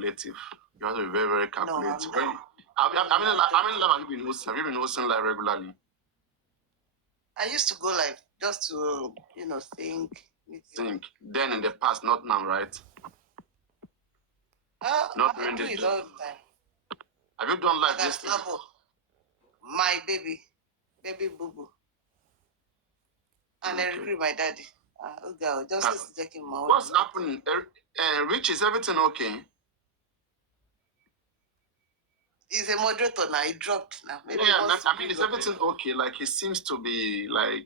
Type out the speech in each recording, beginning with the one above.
calculative. You have to be very, very calculative. No, I mean, have you been hosting? Have you been hosting live regularly? I used to go live just to, think. Think. Then in the past, not now, right? Not during do this. it all the time. Have you done live this thing? My baby boo boo, and I recruit my daddy. Just checking my. What's happening? Rich, is everything okay? He's a moderator now. He dropped now. Maybe I mean, is everything okay? Like, he seems to be like,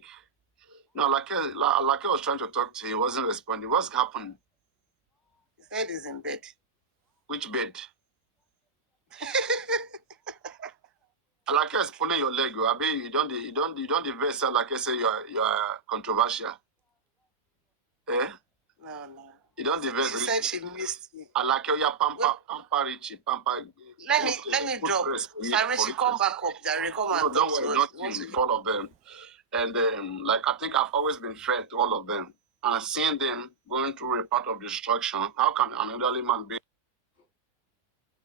no, like I was trying to talk to him, he wasn't responding. What's happening? He said he's in bed. Which bed? Like I was pulling your leg. You don't verse like I say you are controversial. Eh? No. You don't diverse. She said she missed me. I like you pamper Richie, pamper. Let me drop. Sorry, she come back up. Come and don't worry, not you, all of them. And like I think I've always been fair to all of them. And seeing them going through a part of destruction, how can an elderly man be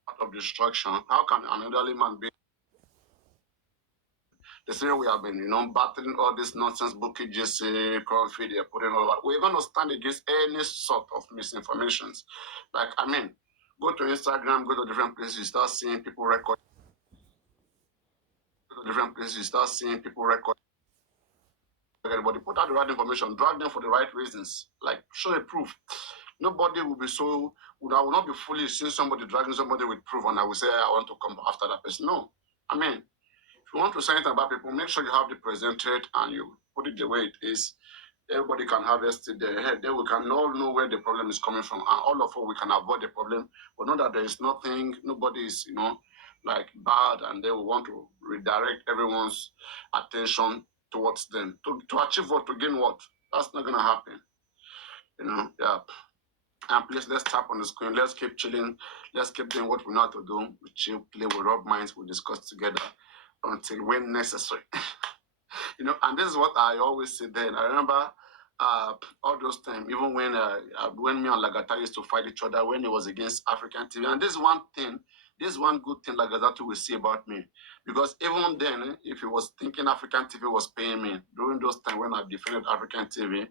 part of destruction? How can an elderly man be the same we have been, battling all this nonsense, bookie, JC, Crawford, they're putting all that. We're going to stand against any sort of misinformation. Like, I mean, go to Instagram, go to different places, you start seeing people record. Go to different places, you start seeing people record. But they put out the right information, drag them for the right reasons. Like, show a proof. Nobody will be I will not be fully seeing somebody dragging somebody with proof, and I will say, I want to come after that person. No. I mean, if you want to say anything about people, make sure you have the presented and you put it the way it is. Everybody can harvest it their head. Then we can all know where the problem is coming from. And all of us, we can avoid the problem. But know that there is nothing, nobody is, like bad, and they will want to redirect everyone's attention towards them. To achieve what? To gain what? That's not going to happen. Yeah. And please, let's tap on the screen. Let's keep chilling. Let's keep doing what we know how to do. We chill, play, we rub minds, we discuss together until when necessary. And this is what I always say then. I remember all those times, even when me and Lagata used to fight each other when it was against African TV. And this is one good thing Lagata will say about me. Because even then, if he was thinking African TV was paying me, during those times when I defended African TV,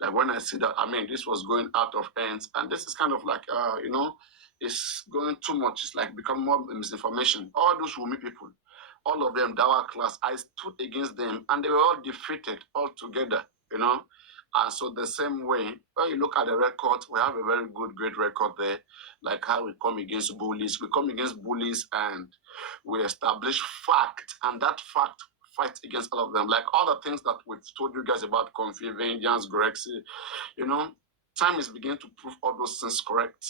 like when I see that, I mean, this was going out of hands. And this is kind of like, it's going too much. It's like becoming more misinformation. All those Wumi people, all of them, Dawa class, I stood against them and they were all defeated all together, And so the same way, when you look at the record, we have a very great record there, like how we come against bullies. We come against bullies and we establish fact, and that fact fights against all of them. Like all the things that we've told you guys about Confi, Vengeance, Grexy, time is beginning to prove all those things correct.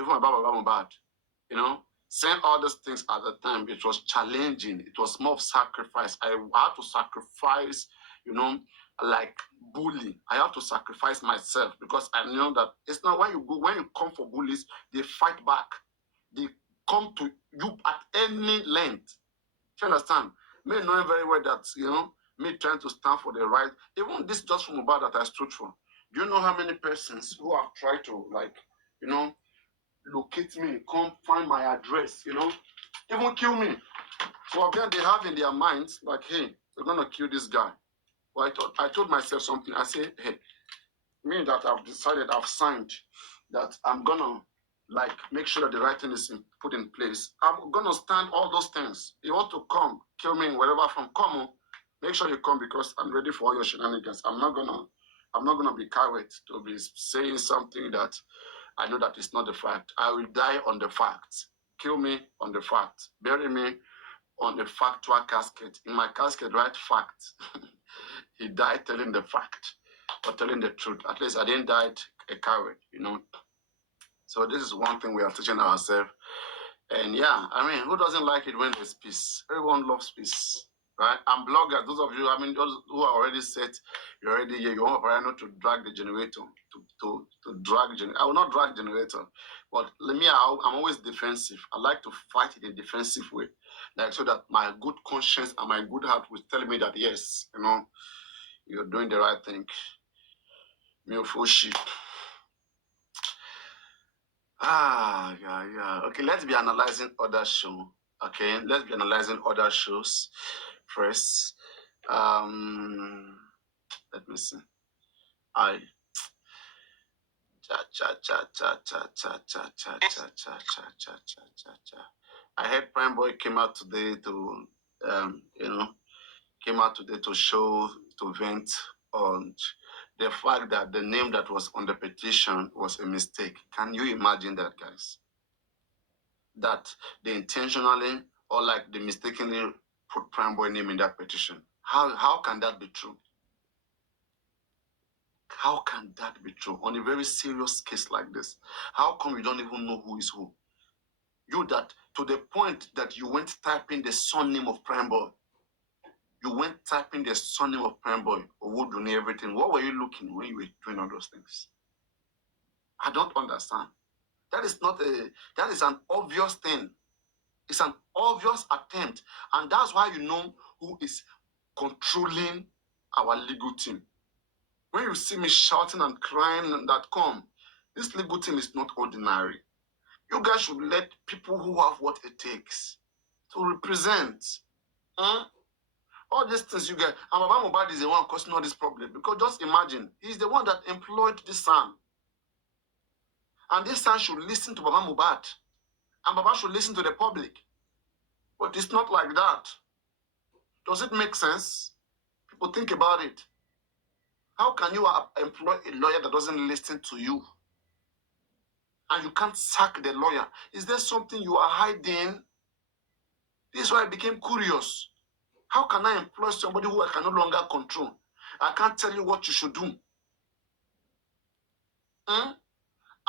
Even about bad, saying all those things at the time, it was challenging. It was more of sacrifice. I had to sacrifice, like bully. I have to sacrifice myself because I know that it's not when you come for bullies, they fight back. They come to you at any length. Do you understand? Me knowing very well that, me trying to stand for the right, even this just from about that I stood for. Do you know how many persons who have tried to, locate me, come find my address, even kill me? So again, they have in their minds, like, hey, we're going to kill this guy. Well, I told myself something. I said, hey, me that I've decided, I've signed that I'm going to, make sure that the right thing is put in place. I'm going to stand all those things. You want to come, kill me, wherever from, come on. Make sure you come because I'm ready for all your shenanigans. I'm not gonna be coward to be saying something that I know that it's not the fact. I will die on the facts. Kill me on the fact. Bury me on the factual casket. In my casket, write fact. He died telling the fact or telling the truth. At least I didn't die a coward, So this is one thing we are teaching ourselves. And yeah, I mean, who doesn't like it when there's peace? Everyone loves peace, right? And bloggers, those of you, those who are already set, you're already here, you want Papariano to drag the generator, to drag generator. I will not drag generator, but I'm always defensive. I like to fight in a defensive way, so that my good conscience and my good heart will tell me that, yes, you're doing the right thing. Me full sheep. God. Yeah. Okay, let's be analyzing other show. Okay, let's be analyzing other shows first. Let me see. I cha cha cha cha cha cha cha cha cha cha cha cha cha cha cha. I heard Prime Boy came out today to came out today to show to vent on the fact that the name that was on the petition was a mistake. Can you imagine that, guys? That they intentionally or like they mistakenly put Prime Boy name in that petition. How can that be true? How can that be true on a very serious case like this? How come you don't even know who is who? You that to the point that you went typing the surname of Prime Boy. You went typing the surname of Prime Boy or would do everything. What were you looking when you were doing all those things? I don't understand. That is not that is an obvious thing. It's an obvious attempt. And that's why you know who is controlling our legal team. When you see me shouting and crying and that come, this legal team is not ordinary. You guys should let people who have what it takes to represent. Huh? All these things you get. And Baba Mohbad is the one causing all this problem. Because just imagine, he's the one that employed this son. And this son should listen to Baba Mohbad. And Baba should listen to the public. But it's not like that. Does it make sense? People think about it. How can you employ a lawyer that doesn't listen to you? And you can't sack the lawyer. Is there something you are hiding? This is why I became curious. How can I employ somebody who I can no longer control? I can't tell you what you should do. Hmm?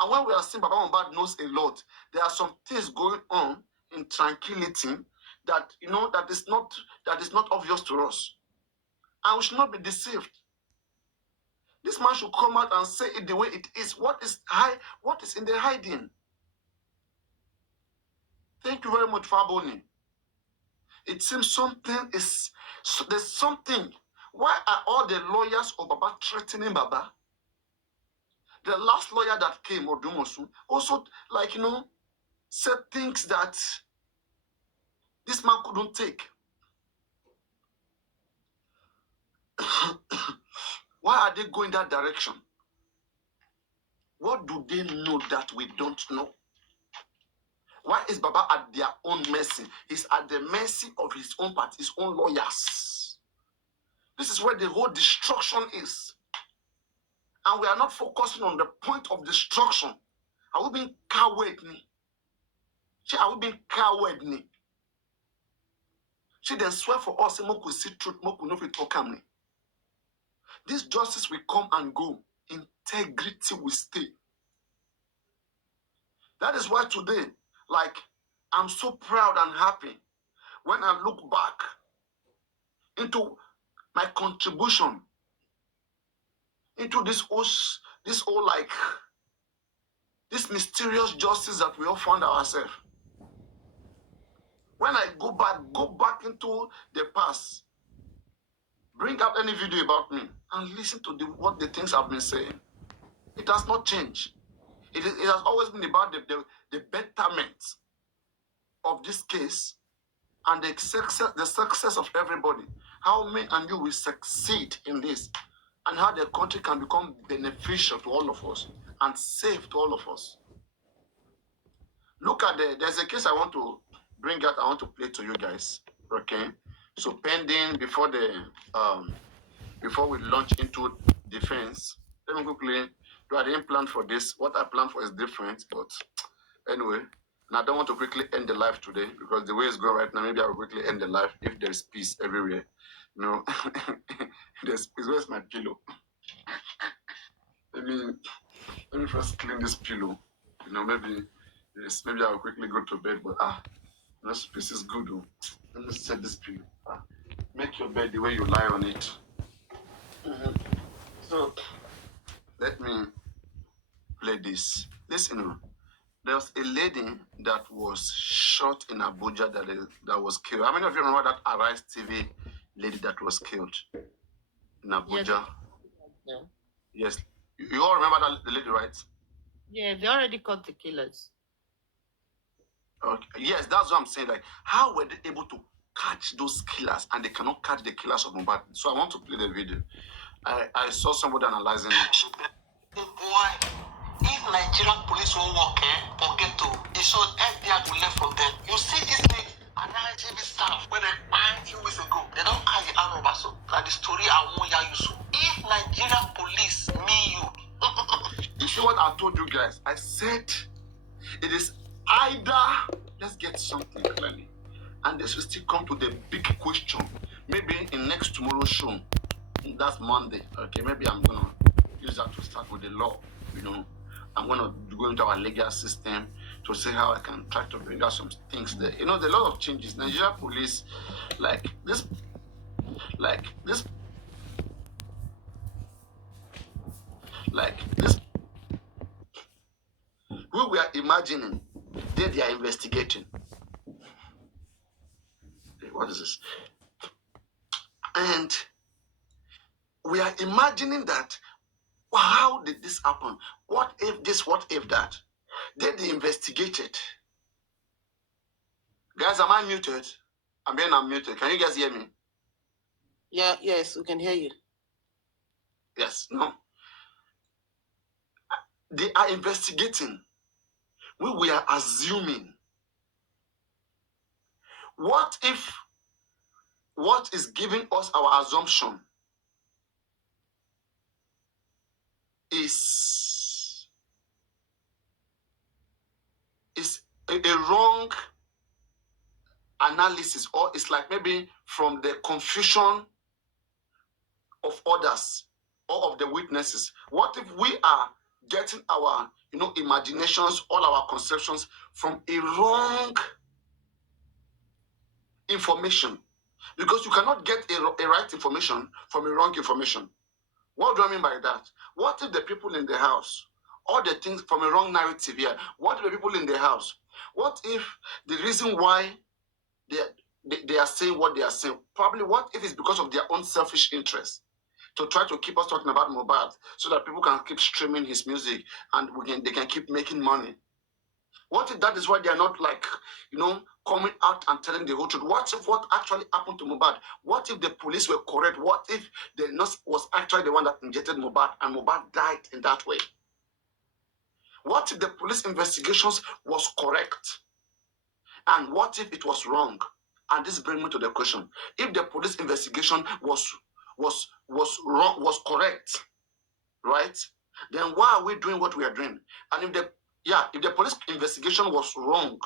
And when we are seeing Baba Mohbad knows a lot, there are some things going on in tranquility that that is not obvious to us. And we should not be deceived. This man should come out and say it the way it is. What is in the hiding? Thank you very much, Faboni. It seems there's something. Why are all the lawyers of Baba threatening Baba? The last lawyer that came, Odumosu, also said things that this man couldn't take. Why are they going that direction? What do they know that we don't know? Why is Baba at their own mercy? He's at the mercy of his own party, his own lawyers. This is where the whole destruction is. And we are not focusing on the point of destruction. Are we being cowardly? Are we being cowardly? She then swear for us, Moku see truth, Moku no fit talk calmly. This justice will come and go. Integrity will stay. That is why today, I'm so proud and happy when I look back into my contribution into this mysterious justice that we all found ourselves. When I go back into the past, bring up any video about me and listen to what the things I've been saying. It has not changed. It has always been about the betterment of this case and the success of everybody. How me and you will succeed in this and how the country can become beneficial to all of us and safe to all of us. Look at there's a case I want to bring out, I want to play to you guys. Okay. So pending before we launch into defense, let me quickly I didn't plan for this. What I planned for is different, but anyway, and I don't want to quickly end the live today because the way it's going right now, maybe I will quickly end the live if there's peace everywhere. There's peace. Where's my pillow? Let me first clean this pillow. Maybe I'll quickly go to bed, but this piece is good. Let me set this pillow. Make your bed the way you lie on it. So let me play this. Listen, there was a lady that was shot in Abuja that was killed. How many of you remember that Arise TV lady that was killed in Abuja? Yeah. Yes. You all remember the lady, right? Yeah, they already caught the killers. Okay. Yes, that's what I'm saying. Like, how were they able to catch those killers and they cannot catch the killers of Mohbad? So I want to play the video. I saw somebody analyzing it. Why? If Nigerian police won't work or get to, it should FBI will learn from them. You see this thing, and IGB staff, when they find few weeks ago, they don't carry the arm over so. Like the story I won't hear you so. If Nigerian police, me, you. You see what I told you guys? I said it is either, let's get something clearly. And this will still come to the big question. Maybe in next tomorrow's show, that's Monday. Okay, maybe I'm gonna use that to start with the law. You know, I'm gonna go into our legal system to see how I can try to bring out some things there. You know, there are a lot of changes. Nigeria police, like this, like this, like this. We were imagining they are investigating. What is this? And we are imagining that, well, how did this happen? What if this? What if that? Then they investigated. Guys, am I muted? I'm being unmuted. Can you guys hear me? Yeah, yes, we can hear you. Yes, no. They are investigating. We are assuming. What if what is giving us our assumption is a wrong analysis, or it's like maybe from the confusion of others or of the witnesses? What if we are getting our imaginations, all our conceptions from a wrong information? Because you cannot get a right information from a wrong information. What do I mean by that? What if the people in the house, all the things from a wrong narrative here? What if the people in the house? What if the reason why they are saying what they are saying, probably what if it's because of their own selfish interest, to try to keep us talking about Mohbad so that people can keep streaming his music and they can keep making money? What if that is why they are not coming out and telling the whole truth? What if what actually happened to Mohbad? What if the police were correct? What if the nurse was actually the one that injected Mohbad and Mohbad died in that way? What if the police investigations was correct? And what if it was wrong? And this brings me to the question: if the police investigation was wrong, was correct, right? Then why are we doing what we are doing? And if the police investigation was wrong,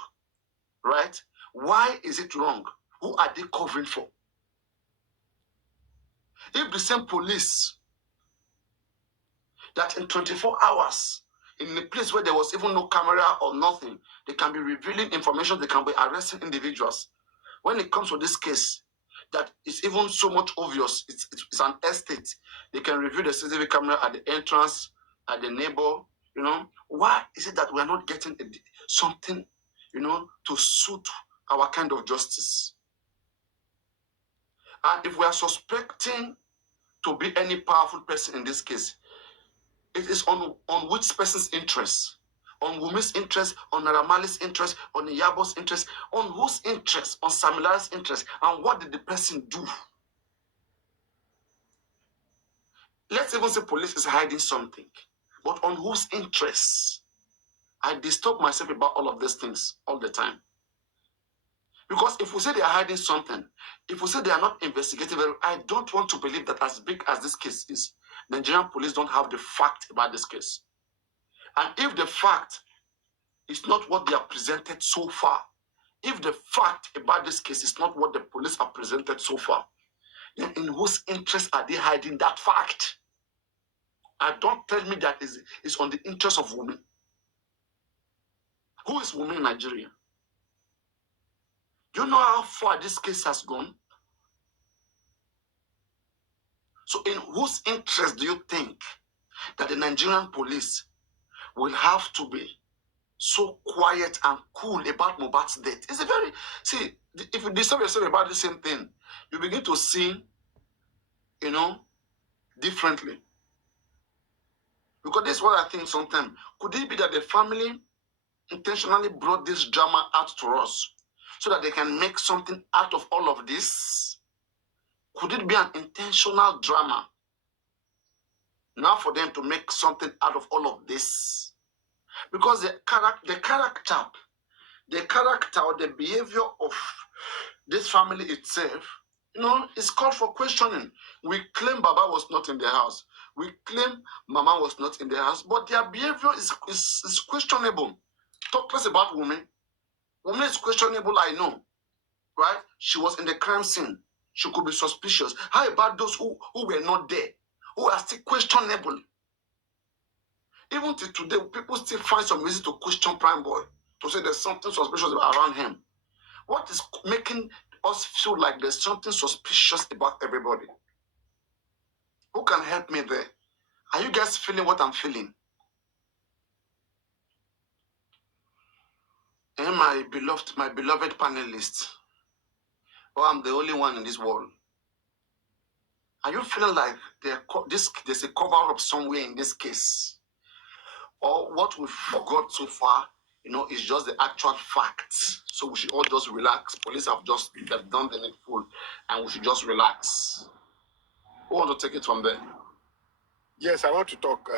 right? Why is it wrong? Who are they covering for? If the same police that in 24 hours, in a place where there was even no camera or nothing, they can be revealing information, they can be arresting individuals. When it comes to this case, that is even so much obvious, it's an estate. They can review the CCTV camera at the entrance, at the neighbor. Why is it that we are not getting something, to suit our kind of justice? And if we are suspecting to be any powerful person in this case, it is on which person's interest? On Wumi's interest, on Naramali's interest, on Iyabo's interest, on whose interest? On Samilara's interest. And what did the person do? Let's even say police is hiding something, but on whose interest? I disturb myself about all of these things all the time. Because if we say they are hiding something, if we say they are not investigative, I don't want to believe that as big as this case is, Nigerian police don't have the fact about this case. And if the fact is not what they have presented so far, if the fact about this case is not what the police have presented so far, then in whose interest are they hiding that fact? And don't tell me that it's on the interest of women. Who is women in Nigeria? Do you know how far this case has gone? So in whose interest do you think that the Nigerian police will have to be so quiet and cool about Mohbad's death? It's a very, see, if you disturb yourself about the same thing, you begin to see, differently. Because this is what I think sometimes. Could it be that the family, intentionally brought this drama out to us so that they can make something out of all of this? Could it be an intentional drama now for them to make something out of all of this? Because the character or the behavior of this family itself, is called for questioning. We claim Baba was not in the house. We claim Mama was not in the house, but their behavior is questionable. Talk less about Wumi. Wumi is questionable, I know, right? She was in the crime scene. She could be suspicious. How about those who were not there, who are still questionable? Even till today, people still find some reason to question Prime Boy, to say there's something suspicious around him. What is making us feel like there's something suspicious about everybody? Who can help me there? Are you guys feeling what I'm feeling? And my beloved panelists, or I'm the only one in this world. Are you feeling like there's a cover-up somewhere in this case? Or what we forgot so far, is just the actual facts. So we should all just relax. Police they've done the needful, and we should just relax. Who want to take it from there? Yes, I want to talk,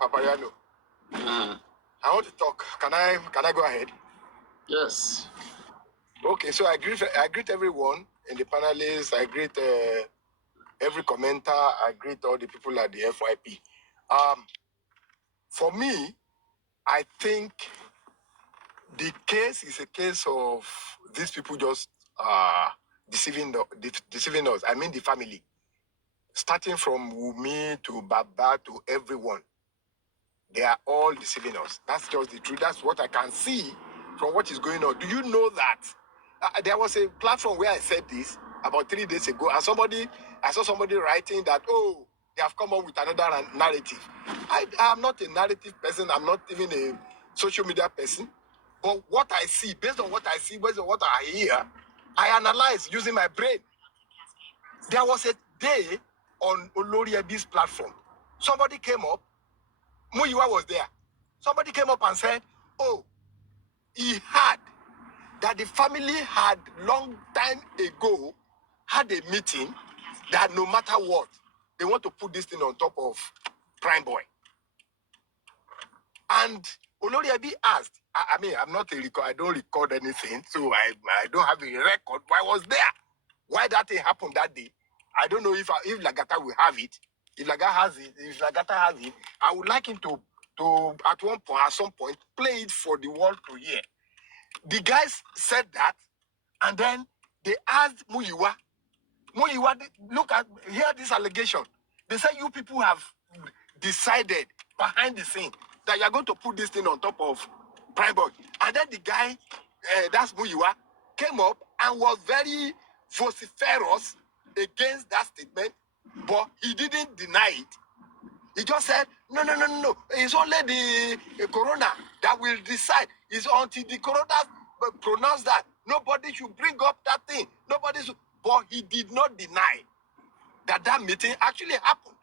Papariano. I want to talk. Can I go ahead? Yes. Okay, so I greet everyone in the panelists. I greet every commenter. I greet all the people at the FYP. For me, I think the case is a case of these people just deceiving us. I mean the family. Starting from Wumi to Baba to everyone. They are all deceiving us. That's just the truth. That's what I can see from what is going on. Do you know that there was a platform where I said this about 3 days ago, and I saw somebody writing that, oh, they have come up with another narrative. I am not a narrative person. I'm not even a social media person. But what I see, based on what I see, based on what I hear, I analyze using my brain. There was a day on Olori Ebi's platform. Somebody came up, Muyiwa was there. Somebody came up and said, oh, that the family had long time ago had a meeting that no matter what, they want to put this thing on top of Prime Boy. And Olori Ebi asked, I mean, I'm not a record, I don't record anything, so I don't have a record, but I was there. Why that thing happened that day? I don't know if Lagata will have it. If Lagata has it, I would like him to at some point, play it for the world to hear. The guys said that, and then they asked Muyiwa, hear this allegation. They said you people have decided behind the scene that you're going to put this thing on top of Prime Boy. And then the guy, that's Muyiwa, came up and was very vociferous against that statement, but he didn't deny it. He just said, no. It's only the corona that will decide. It's until the corona pronounce that. Nobody should bring up that thing. But he did not deny that meeting actually happened.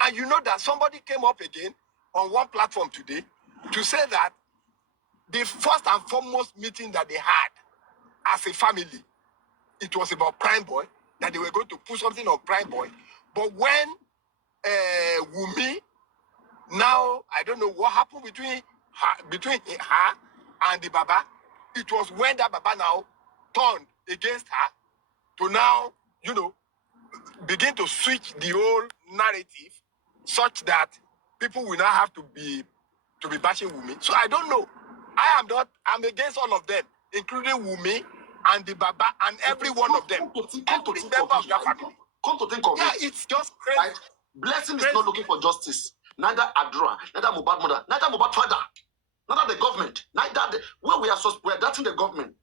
And you know that somebody came up again on one platform today to say that the first and foremost meeting that they had as a family, it was about Prime Boy, that they were going to put something on Prime Boy. But when Wumi, now I don't know what happened between her and the Baba. It was when that Baba now turned against her to now, begin to switch the whole narrative such that people will now have to be bashing Wumi. So I don't know. I'm against all of them, including Wumi and the Baba and every one of them. Every member of that family. Come to think of it. Yeah, it's just crazy. Right? Blessing is not looking for justice. Neither Adra, neither Mohbad mother, neither Mohbad father, neither the government, where we are doubting the government.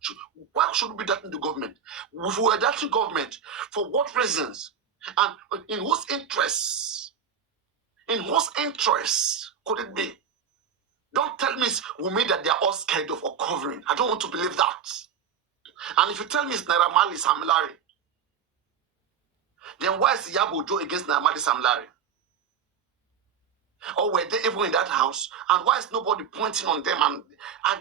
Why should we be doubting the government? If we are doubting government, for what reasons? And in whose interests? In whose interests could it be? Don't tell me Wumi that they are all scared of or covering. I don't want to believe that. And if you tell me it's Naira Marley, Sam Larry, then why is Yabo Joe against Naira Marley, Sam Larry? Or were they even in that house? And why is nobody pointing on them? And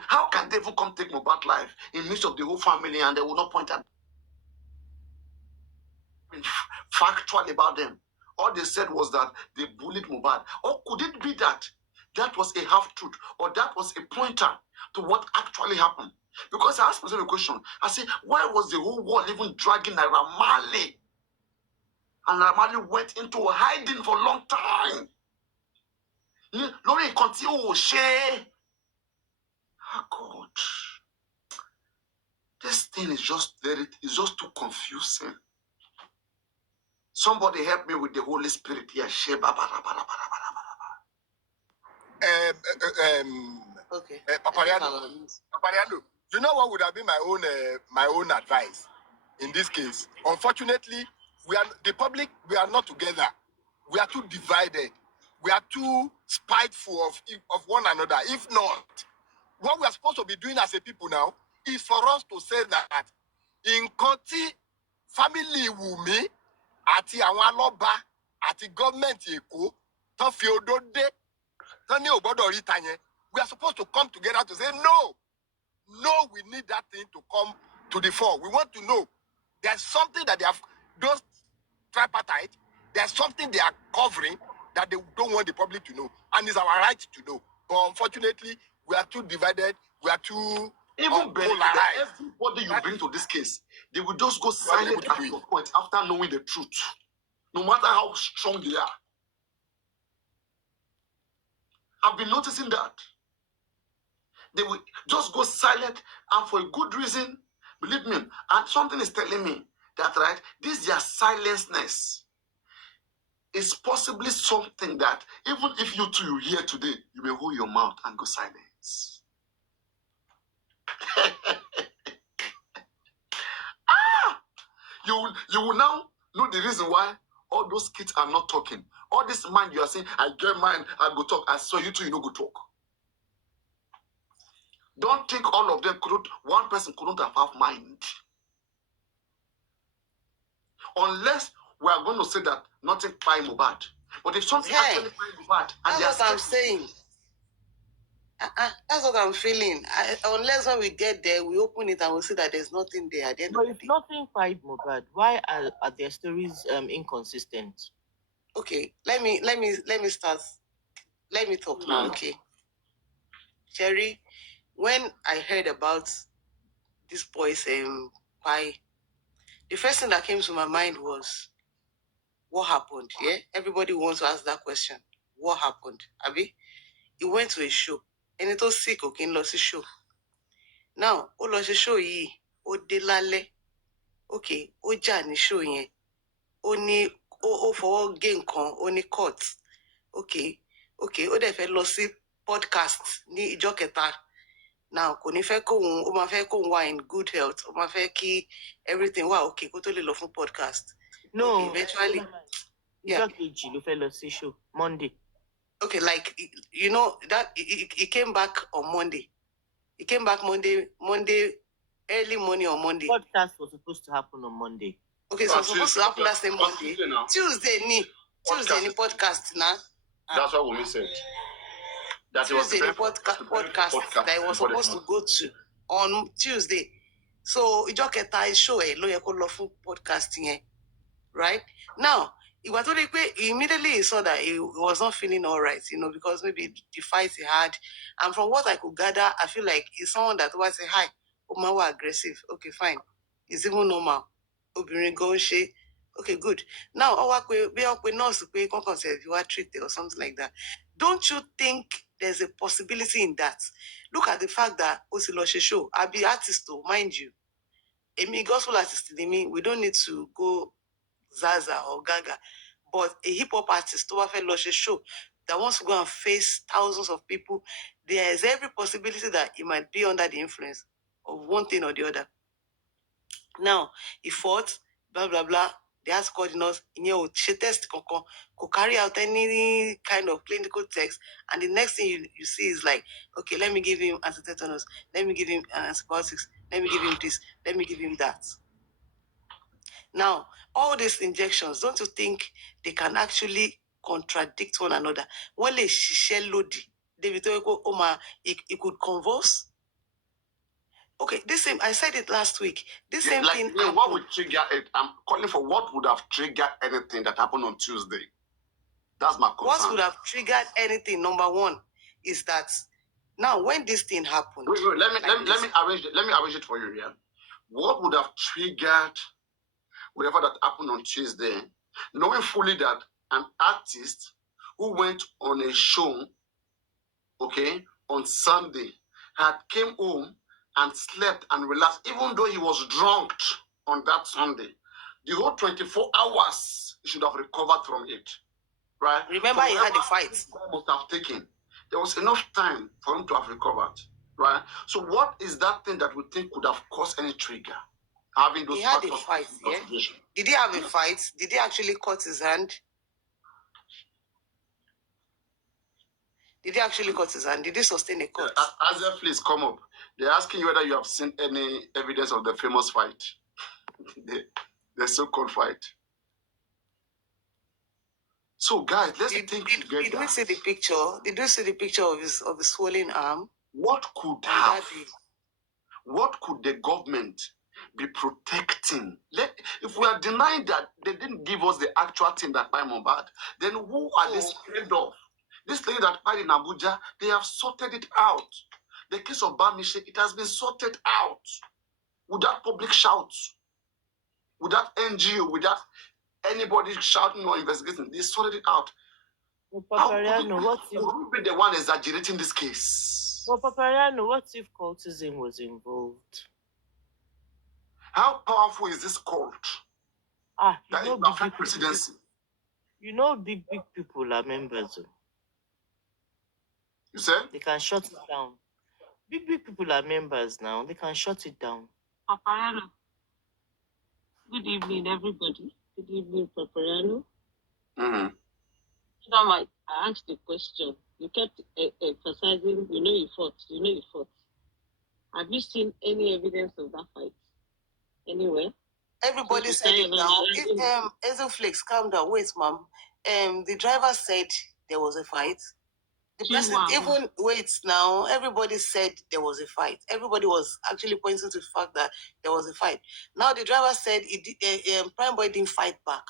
how can they even come take Mohbad's life in midst of the whole family and they will not point at factual about them? All they said was that they bullied Mohbad. Or could it be that that was a half-truth, or that was a pointer to what actually happened? Because I asked myself a question. I said, why was the whole world even dragging Naira Marley? And Naira Marley went into hiding for a long time. Lórí nǹkan tí ò ṣe. Oh God. This thing is just too confusing. Somebody help me with the Holy Spirit here. Okay. Papariano, you know what would have been my own advice in this case? Unfortunately, the public, we are not together. We are too divided. We are too spiteful of one another. If not, what we are supposed to be doing as a people now is for us to say that in Koti, family Wumi, àti àwọn alọ́ba, àti government Èkó, tán fi odó dé, tán ní ò gbọ́dọ̀ rí ta yẹn. We are supposed to come together to say, no, we need that thing to come to the fore. We want to know. There's something that they have, those tripartite, there's something they are covering that they don't want the public to know. And it's our right to know. But unfortunately, we are too divided. We are too even polarized. Everybody you bring to this case, they will just go silent at your point after knowing the truth. No matter how strong they are. I've been noticing that. They will just go silent, and for a good reason, believe me. And something is telling me that, right, this their silenceness is possibly something that even if you two you hear today, you may hold your mouth and go silence. You will now know the reason why all those kids are not talking. All this mind you are saying, I get mine, I go talk. I saw you two, you know, go talk. Don't think all of them one person couldn't have mind. Unless we are going to say that nothing by Mohbad. But if something actually by Mohbad, and that's what I'm saying. That's what I'm feeling. Unless when we get there, we open it and we see that there's nothing there. But if nothing fight Mohbad, why are their stories inconsistent? Okay, let me start. Let me talk now. Okay, Cherry, when I heard about this boy's pie, the first thing that came to my mind was, what happened? Yeah, everybody wants to ask that question. What happened? Abi, he went to a show, and it was sick. Okay, lost his show. Now, ó lọ ṣe show yìí, ó dé lálẹ́. Okay, ó jà ní show yẹn. Ó ní ó fọwọ́ gé nǹkan, ó ní cut. Okay, ó dẹ̀ fẹ́ lọ sí podcast ní ìjọ́ kẹta. Now, kò ní fẹ́ kóhun, ó máa fẹ́ kóhun wà in good health. Ó máa fẹ́ kí everything wà okay kó tó lè lọ fún podcast. No, okay, eventually. Ìjọ́ kejì ló fẹ́ lọ sí show Monday. Okay, like, you know, that he came back on Monday. He came back Monday, early morning on Monday. Podcast was supposed to happen on Monday. Okay, so it's supposed to happen that same Monday. Tuesday ni podcast now. That's what we said. That Tuesday ni podcast that he was supposed to go to on Tuesday. So ìjọ́ kẹta show ẹ̀ ló yẹ kó lọ fún podcast yẹn, right? Now, immediately he saw that he was not feeling all right, you know, because maybe the fight he had. And from what I could gather, I feel like he's someone that was say, hi, Omawa aggressive. Okay, fine. It's even normal. Okay, good. Now, nurse if you are treated or something like that. Don't you think there's a possibility in that? Look at the fact that Osiloshe show, I'll be artist, mind you. A gospel artist, we don't need to go Zaza or Gaga, but a hip-hop artist, Loshe show, that wants to go and face thousands of people, there is every possibility that he might be under the influence of one thing or the other. Now, he fought, blah, blah, blah. They asked coordinates, she test could carry out any kind of clinical text, and the next thing you see is like, okay, let me give him antitetanus, let me give him antibiotics, let me give him this, let me give him that. Now, all these injections, don't you think they can actually contradict one another. One lè ṣiṣẹ́ lòdì. David it could convulse. Okay, this same, I said it last week. This same like, thing. What would trigger it? I'm calling for what would have triggered anything that happened on Tuesday. That's my concern. What would have triggered anything? Number one is that now when this thing happened. Wait, let me arrange it for you. Yeah, what would have triggered whatever that happened on Tuesday, knowing fully that an artist who went on a show, okay, on Sunday, had came home and slept and relaxed, even though he was drunk on that Sunday. The whole 24 hours, he should have recovered from it, right? Remember, he had a fight. Must have taken. There was enough time for him to have recovered, right? So what is that thing that we think could have caused any trigger? Having those he had a fight, yeah? Did he have a fight? Did he actually cut his hand? Did he actually cut his hand? Did he sustain a cut? Azef, please come up. They're asking you whether you have seen any evidence of the famous fight. the so-called fight. So, guys, let's think together. Did we see the picture? Did we see the picture of his swollen arm? What could the government be protecting? If we are denying that they didn't give us the actual thing that by Mohbad, then who are they scared of? This lady that fight in Abuja, they have sorted it out. The case of Bamishe, it has been sorted out. Without public shouts, without NGO, without anybody shouting or investigating, they sorted it out. Papariano, what if who be the one exaggerating this case? Well, Papariano, what if cultism was involved? How powerful is this cult? That is affect presidency. You know, big people are members. You said? They can shut it down. Big people are members now. They can shut it down. Papariano. Good evening, everybody. Good evening, Papariano. Mm-hmm. I asked the question. You kept emphasizing, you fought. Have you seen any evidence of that fight anywhere? Everybody said it now. Ezoflix, calm down. Wait, ma'am. The driver said there was a fight. The person even waits now. Everybody said there was a fight. Everybody was actually pointing to the fact that there was a fight. Now the driver said Prime Boy didn't fight back,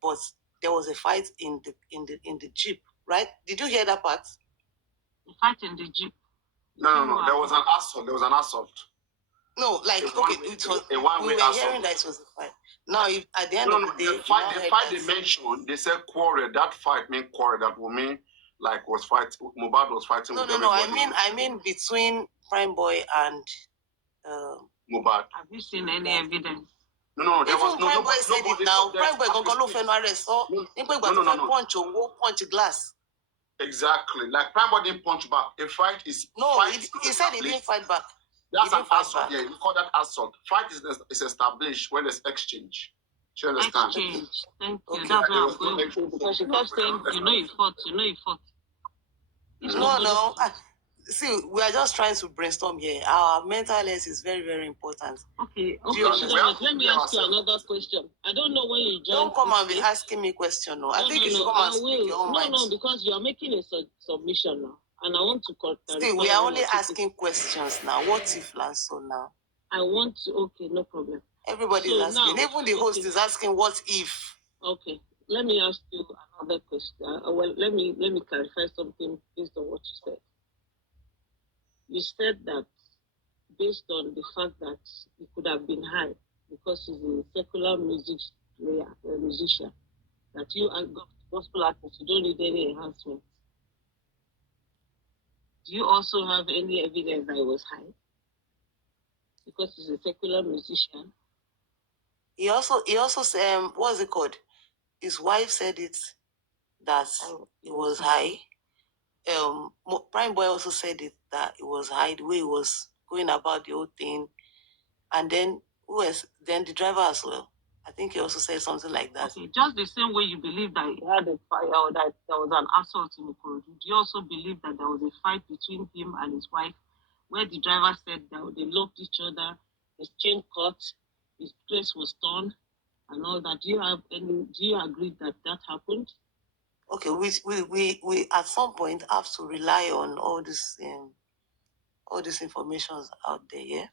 but there was a fight in the jeep. Right? Did you hear that part? The fight in the jeep. No. There was an assault. No, like it was. We were hearing that it was a fight. Now, at the end of the day, the fight they mentioned, they said quarrel. That fight meant quarrel. That will mean like was fight. Mohbad was fighting. No. I mean between Prime Boy and Mohbad. Have you seen any evidence? No. There was no. Prime Boy said it now. Prime Boy don't go for no arrest. So, punch glass. Exactly. Like Prime Boy didn't punch back. A fight is. No, he said he didn't fight back. That's an assault. Yeah, you call that assault. Fight is established when there's exchange. Do you understand? Exchange. Thank you. Okay. That's what I'm going with. Because you kept saying, you fought. No. See, we are just trying to brainstorm here. Our mental health is very, very important. Okay. Let me ask you another question. I don't know when you joined. Don't come and be asking me questions. No. I think you should come and speak your own mind. No, because you are making a submission now. And I want to see, we are only asking questions now. What if Lanso now? Okay, no problem. Everybody is asking. Now, even the host is asking, what if? Okay, let me ask you another question. Well, let me clarify something based on what you said. You said that based on the fact that he could have been high because he's a secular musician, that you are gospel artists, you don't need any enhancement. Do you also have any evidence that he was high? Because he's a secular musician. He also said, what's it called? His wife said it that he was high. Prime Boy also said it that it was high, the way he was going about the whole thing. And then then the driver as well. I think he also said something like that. Okay, just the same way you believe that he had a fire or that there was an assault in the corridor, do you also believe that there was a fight between him and his wife where the driver said that they loved each other, his chain cut, his dress was torn, and all that? Do you agree that happened? Okay, we at some point have to rely on all this information out there, yeah?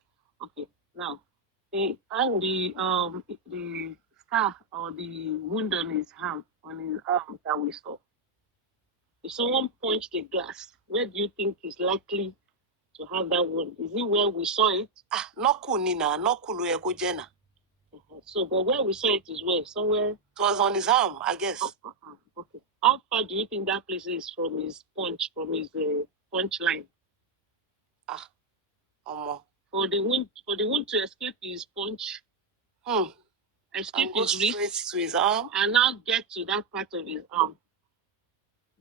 Okay, now the scar or the wound on his arm that we saw. If someone punched a glass, where do you think is likely to have that wound? Is it where we saw it? Noku nina, noku lo yẹ kó jẹ́ náà. So, but where we saw it is where? Somewhere. It was on his arm, I guess. Okay. How far do you think that place is from his punch line? For the wound to escape his punch, escape his wrist, to his arm, and now get to that part of his arm.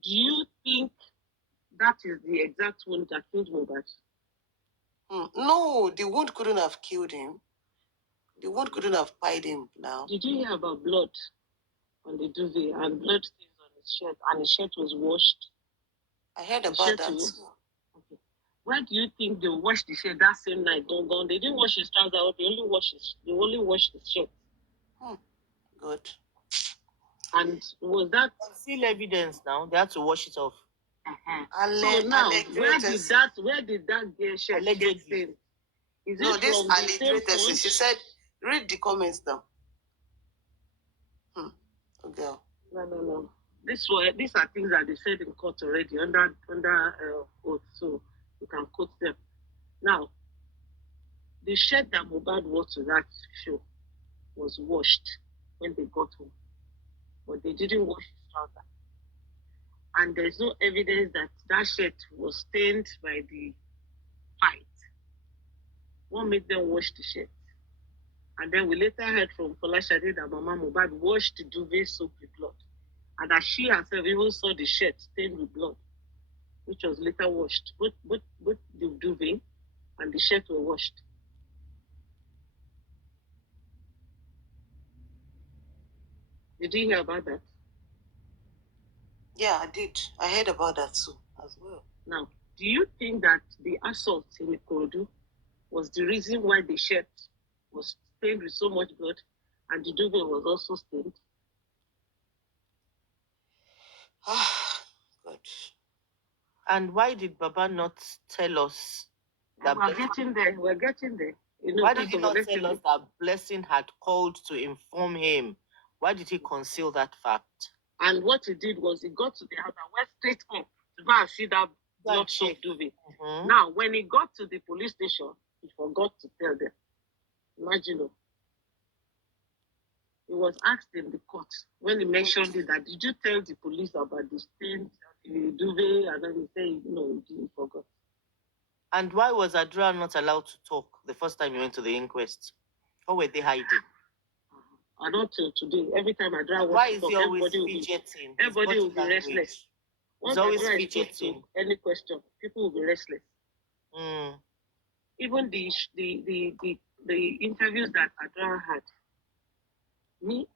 Do you think that is the exact wound that killed Mohbad? No, the wound couldn't have killed him. The wound couldn't have pied him now. Did you hear about blood on the duvet and blood stains on his shirt, and his shirt was washed? I heard about that. Okay. Why do you think they washed the shirt that same night? Don't. They didn't wash his trousers out. They only washed his shirt. Good. And was that still evidence now? They had to wash it off. So now, where did that girl shirt get stained? Is no, it this from the same point? She said, read the comments now. Okay. No. These are things that they said in court already under oath, so you can quote them. Now, the shirt that Mohbad wore to that show was washed when they got home, but they didn't wash his trouser. And there's no evidence that that shirt was stained by the fight. What made them wash the shirt? And then we later heard from Folashade that Mama Mohbad washed the duvet soaked with blood, and that she herself even saw the shirt stained with blood, which was later washed. Both the duvet and the shirt were washed. Did you hear about that? Yeah, I did. I heard about that too, as well. Now, do you think that the assault in Ikorodu was the reason why the shirt was stained with so much blood and the duvet was also stained? Good. And why did Baba not tell us that We're getting there. You know, why did he not tell us that Blessing had called to inform him? Why did he conceal that fact? And what he did was he got to the house and went straight up to go and see that blood-soaked duvet. Now, when he got to the police station, he forgot to tell them. Imagine. He was asked in the court when he mentioned it that, did you tell the police about the stains, the duvet? And then he said, no, he forgot. And why was Adra not allowed to talk the first time you went to the inquest? Or were they hiding? I don't till today. Every time Adra why wants is to talk, he always fidgeting? Everybody will be restless. He's always fidgeting. Any question, people will be restless. Even the interviews that Adra had,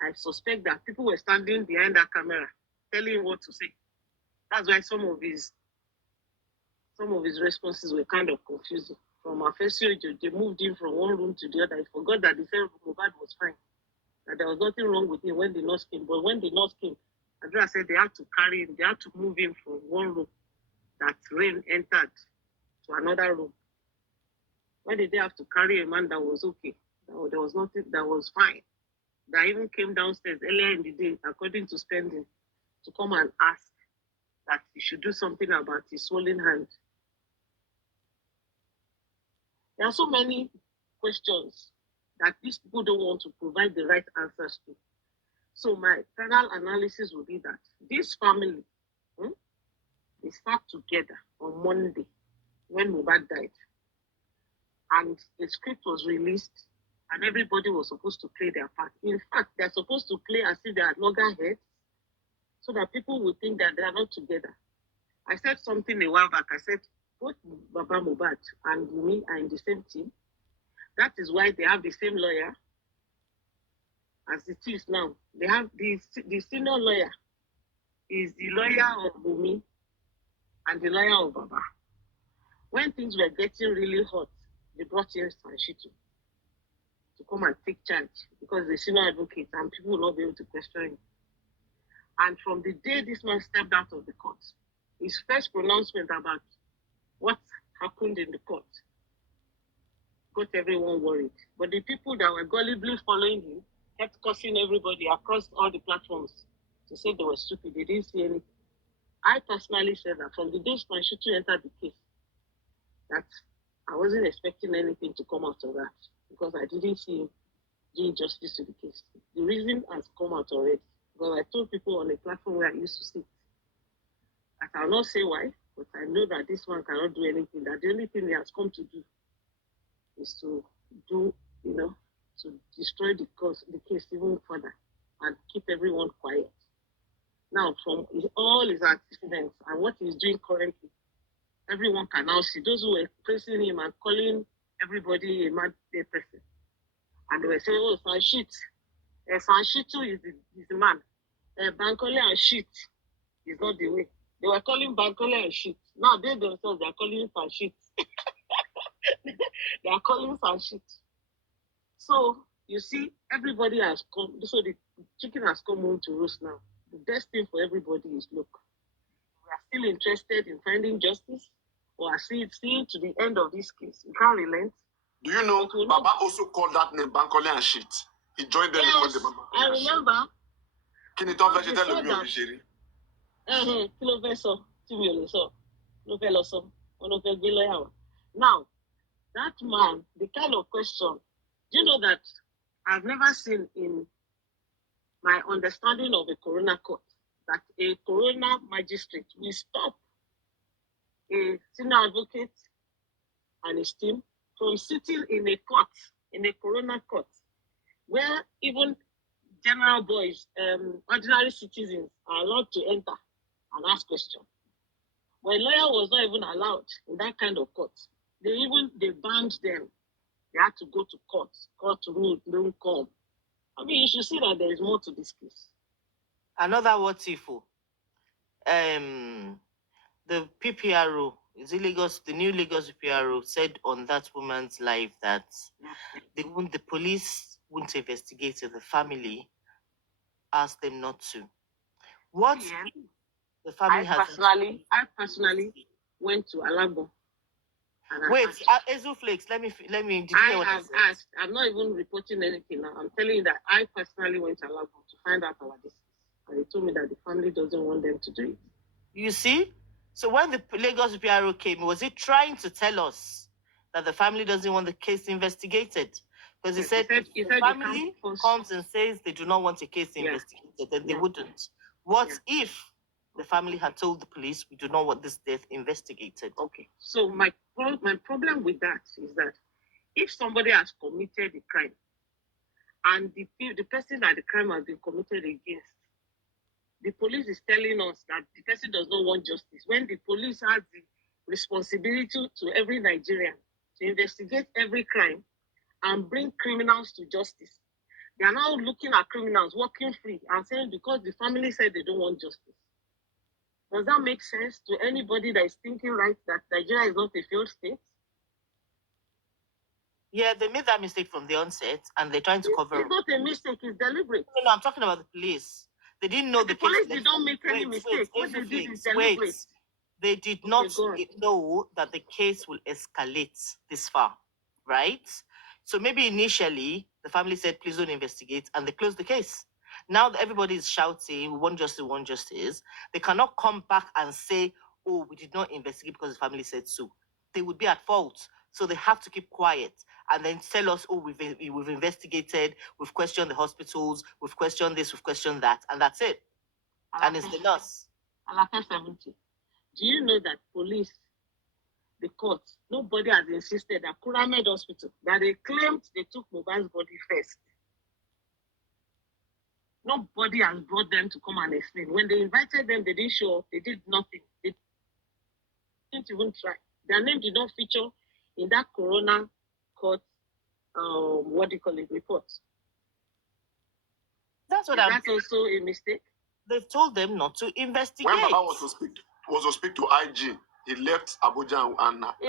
I suspect that people were standing behind that camera telling him what to say. That's why some of his responses were kind of confusing. From Afesio, they moved him from one room to the other. He forgot that the cell Mohbad was fine, that there was nothing wrong with him when the nurse came. But when the nurse came, Adra said they had to carry him, they had to move him from one room that rain entered to another room. Why did they have to carry a man that was okay? There was nothing that was fine. That even came downstairs earlier in the day, according to Spending, to come and ask that he should do something about his swollen hand. There are so many questions that these people don't want to provide the right answers to. So my final analysis will be that this family they sat together on Monday when Mohbad died, and the script was released, and everybody was supposed to play their part. In fact, they're supposed to play as if they are loggerheads, so that people will think that they are not together. I said something a while back. I said both Baba Mohbad and me are in the same team. That is why they have the same lawyer as it is now. They have the senior lawyer is the lawyer of Bumi and the lawyer of Baba. When things were getting really hot, they brought in Sanshitu to come and take charge because the senior advocate and people will not be able to question him. And from the day this man stepped out of the court, his first pronouncement about what happened in the court got everyone worried. But the people that were gullibly following him kept cursing everybody across all the platforms to say they were stupid. They didn't see anything. I personally said that from the day Spanshutu entered the case, that I wasn't expecting anything to come out of that because I didn't see him doing justice to the case. The reason has come out already. Because I told people on the platform where I used to sit, I cannot say why, but I know that this one cannot do anything. That the only thing he has come to do is to do, to destroy the case even further and keep everyone quiet. Now, from all his accidents and what he's doing currently, everyone can now see those who were praising him and calling everybody a mad person. And they were saying, oh, Sanshitu is the man. Bankole and shit is not the way. They were calling Bankole and shit. Now they themselves, they are calling him Sanshit. They are calling Sanshit. So, you see, everybody has come. So the chicken has come home to roast now. The best thing for everybody is, look, we are still interested in finding justice or seeing to the end of this case. We can't relent. Do you know Baba also called that name Bankole and shit? He joined them. Yes, I remember. Can you talk vegetable me Jerry? Now, that man, the kind of question, do you know that I've never seen in my understanding of a coroner court that a coroner magistrate will stop a senior advocate and his team from sitting in a court, in a coroner court, where even general boys, ordinary citizens are allowed to enter and ask questions. But a lawyer was not even allowed in that kind of court. They banned them. They had to go to court. Court ruled, don't come. I mean, you should see that there is more to this case. Another what if? The PPRO, the new Lagos PPRO said on that woman's life that the police wouldn't investigate it. The family asked them not to. What the family I personally went to Alabo. Wait, Ezuflex, let me. Did you hear what I said? Asked. I'm not even reporting anything now. I'm telling you that I personally went to Alabo to find out our distance, and they told me that the family doesn't want them to do it. You see, so when the Lagos PRO came, was it trying to tell us that the family doesn't want the case investigated? Because he said if the family comes and says they do not want a case investigated, then they wouldn't. What if the family had told the police we do not want this death investigated? Okay. So my problem with that is that if somebody has committed a crime and the person that the crime has been committed against, the police is telling us that the person does not want justice, when the police has the responsibility to every Nigerian to investigate every crime and bring criminals to justice. They are now looking at criminals walking free and saying because the family said they don't want justice. Does that make sense to anybody that is thinking right that Nigeria is not a failed state? Yeah, they made that mistake from the onset and they're trying to cover it. It's not a mistake, it's deliberate. No, I'm talking about the police. They didn't know the case. Police did not make any mistake. What they did is deliberate. They did not know that the case will escalate this far, right? So maybe initially the family said, please don't investigate, and they closed the case. Now that everybody is shouting, we want justice, they cannot come back and say, oh, we did not investigate because the family said so. They would be at fault. So they have to keep quiet and then tell us, oh, we've investigated, we've questioned the hospitals, we've questioned this, we've questioned that, and that's it. And it's the nurse. Alaka 70. Do you know that police, the courts, nobody has insisted that Kuramed Hospital, that they claimed they took Mohbad's body first. Nobody has brought them to come and explain. When they invited them, they didn't show up. They did nothing. They didn't even try. Their name did not feature in that coroner court, report. That's what That's also a mistake. They've told them not to investigate. When Baba was to speak to IG, he left Abuja and they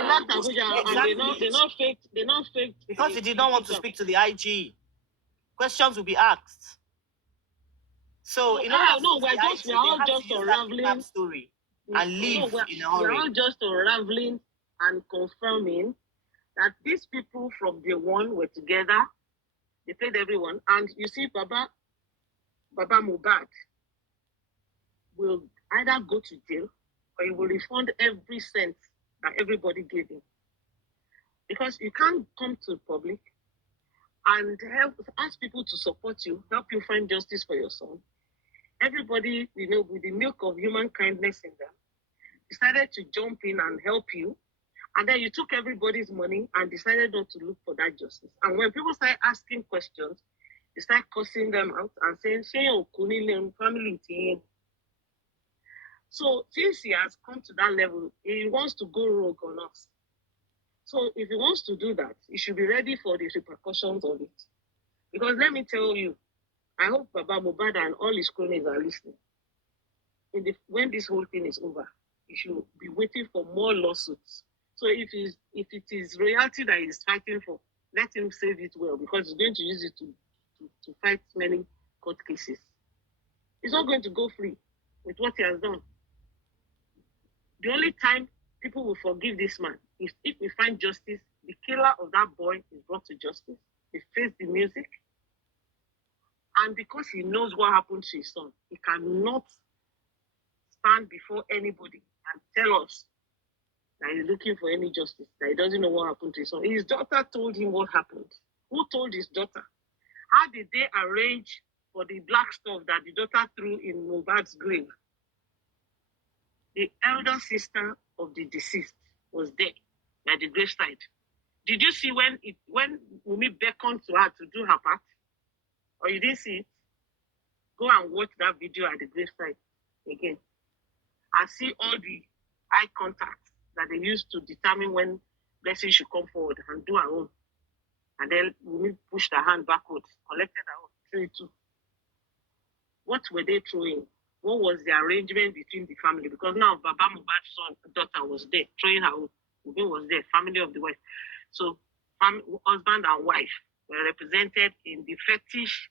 not faked because he did not want to speak to the IG. Questions will be asked. So No, in order no, for we're CIT, we are they all have just to use that unraveling. kidnap story and No, leave in a we're hurry. all just unraveling and confirming that these people from day one were together. They paid everyone, and you see, Baba Mubad will either go to jail or he will refund every cent that everybody gave him. Because you can't come to the public and ask people to support you, help you find justice for your son. Everybody, with the milk of human kindness in them, decided to jump in and help you. And then you took everybody's money and decided not to look for that justice. And when people start asking questions, they start cussing them out and saying, family. So since he has come to that level, he wants to go rogue on us. So if he wants to do that, he should be ready for the repercussions of it. Because let me tell you, I hope Baba Mubad and all his cronies are listening. When this whole thing is over, he should be waiting for more lawsuits. So if it is royalty that he's fighting for, let him save it well, because he's going to use it to fight many court cases. He's not going to go free with what he has done. The only time people will forgive this man is if we find justice, the killer of that boy is brought to justice. He faced the music. And because he knows what happened to his son, he cannot stand before anybody and tell us that he's looking for any justice, that he doesn't know what happened to his son. His daughter told him what happened. Who told his daughter? How did they arrange for the black stuff that the daughter threw in Mubad's grave? The elder sister of the deceased was there at the graveside. Did you see when Wumi beckoned to her to do her part? Or you didn't see it? Go and watch that video at the graveside again. And see all the eye contact that they used to determine when Blessing should come forward and do her own. And then Wumi pushed her hand backwards, collected her own, threw it too. What were they throwing? What was the arrangement between the family? Because now Baba Mubad's son, daughter was there, throwing her own. Wumi was there, family of the wife. So husband and wife were represented in the fetish,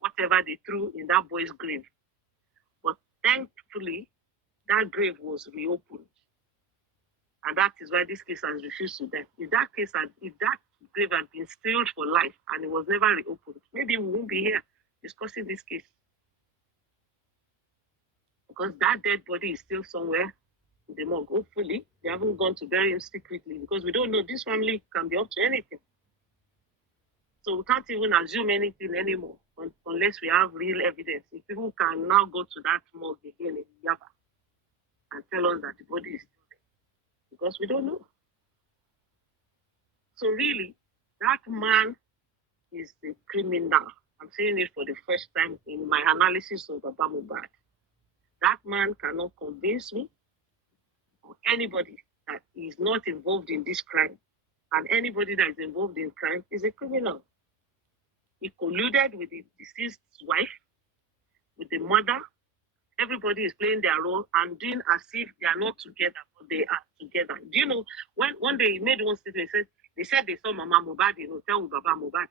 whatever they threw in that boy's grave. But thankfully, that grave was reopened. And that is why this case has refused to die. If that grave had been sealed for life and it was never reopened, maybe we won't be here discussing this case. Because that dead body is still somewhere in the morgue. Hopefully, they haven't gone to bury him secretly, because we don't know. This family can be up to anything. So we can't even assume anything anymore unless we have real evidence. If people can now go to that morgue again in Yaba and tell us that the body is still there, because we don't know. So really, that man is the criminal. I'm saying it for the first time in my analysis of Baba Mubad. That man cannot convince me or anybody that he is not involved in this crime. And anybody that is involved in crime is a criminal. He colluded with the deceased's wife, with the mother. Everybody is playing their role and doing as if they are not together, but they are together. Do you know, when one day he made one statement, they said they saw Mama Mubad in hotel with Baba Mubad.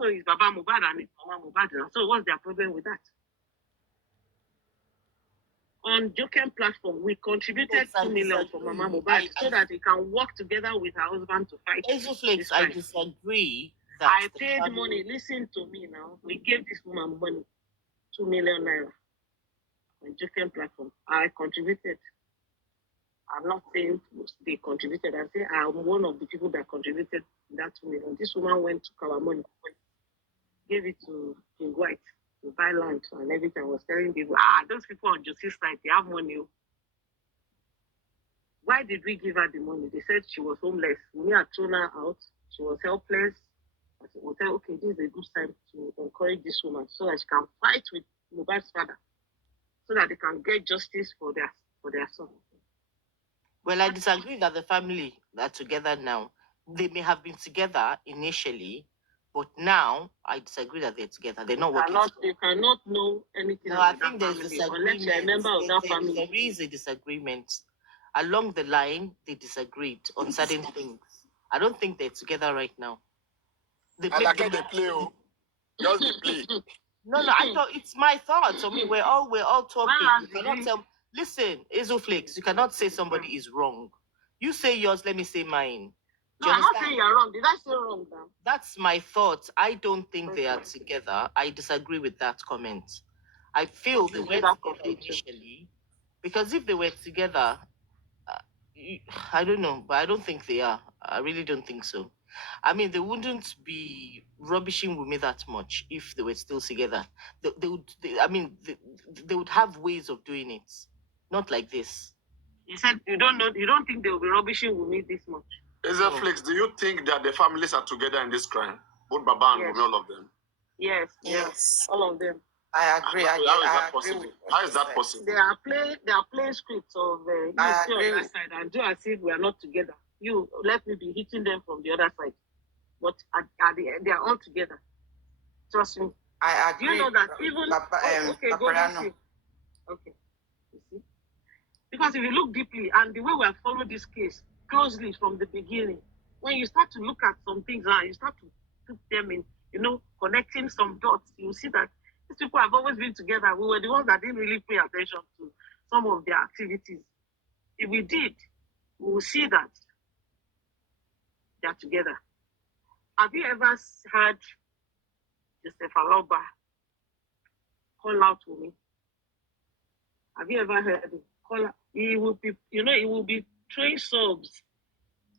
So it's Baba Mubad and it's Mama Mubad. So what's their problem with that? On J4M platform, we contributed 2 million for Mama Mubad so that he can work together with her husband to fight. Flakes, I disagree. I paid money. Listen to me now. We gave this woman money, 2 million naira on J4M platform. I contributed. I'm not saying they contributed. I say I'm one of the people that contributed that 2 million. This woman went to our money, gave it to King White to buy land and everything. I was telling people, those people on Josie's side, they have money. Why did we give her the money? They said she was homeless. We had thrown her out. She was helpless. I said, we said, okay, this is a good time to encourage this woman so that she can fight with Mubad's father, so that they can get justice for their son. Well, I disagree that the family are together now. They may have been together initially, but now I disagree that they're together. They're not working together. You cannot know anything No, I about think that there's family unless you're a disagreement. member of that family. There is a disagreement. Along the line, they disagreed on certain things. I don't think they're together right now. I like how they play, just they play. No, I thought it's my thoughts. I mean, we're all talking. You cannot tell. Listen, Ezoflakes, you cannot say somebody is wrong. You say yours, let me say mine. No, I'm not saying you're wrong. Did I say wrong now? That's my thought. I don't think they are together. I disagree with that comment. I feel they were together initially, because if they were together, I don't know, but I don't think they are. I really don't think so. I mean, they wouldn't be rubbishing with me that much if they were still together. They would have ways of doing it, not like this. You said you don't know. You don't think they will be rubbishing with me this much. Ezoflakes, do you think that the families are together in this crime? Both Baba and Wumi, all of them? Yes, all of them. I agree. How is that possible? How is that possible? They are playing scripts of you stay on that side and do as if we are not together. You let me be hitting them from the other side, but they are all together. Trust me. I agree. Do you know that even okay, Papariano. Okay, you see, because if you look deeply and the way we have followed this case closely from the beginning, when you start to look at some things now, you start to put them in, connecting some dots. You see that these people have always been together. We were the ones that didn't really pay attention to some of their activities. If we did, we will see that they're together. Have you ever heard Joseph Aloba call out to me? Have you ever heard him call out? He will be, he will be throwing subs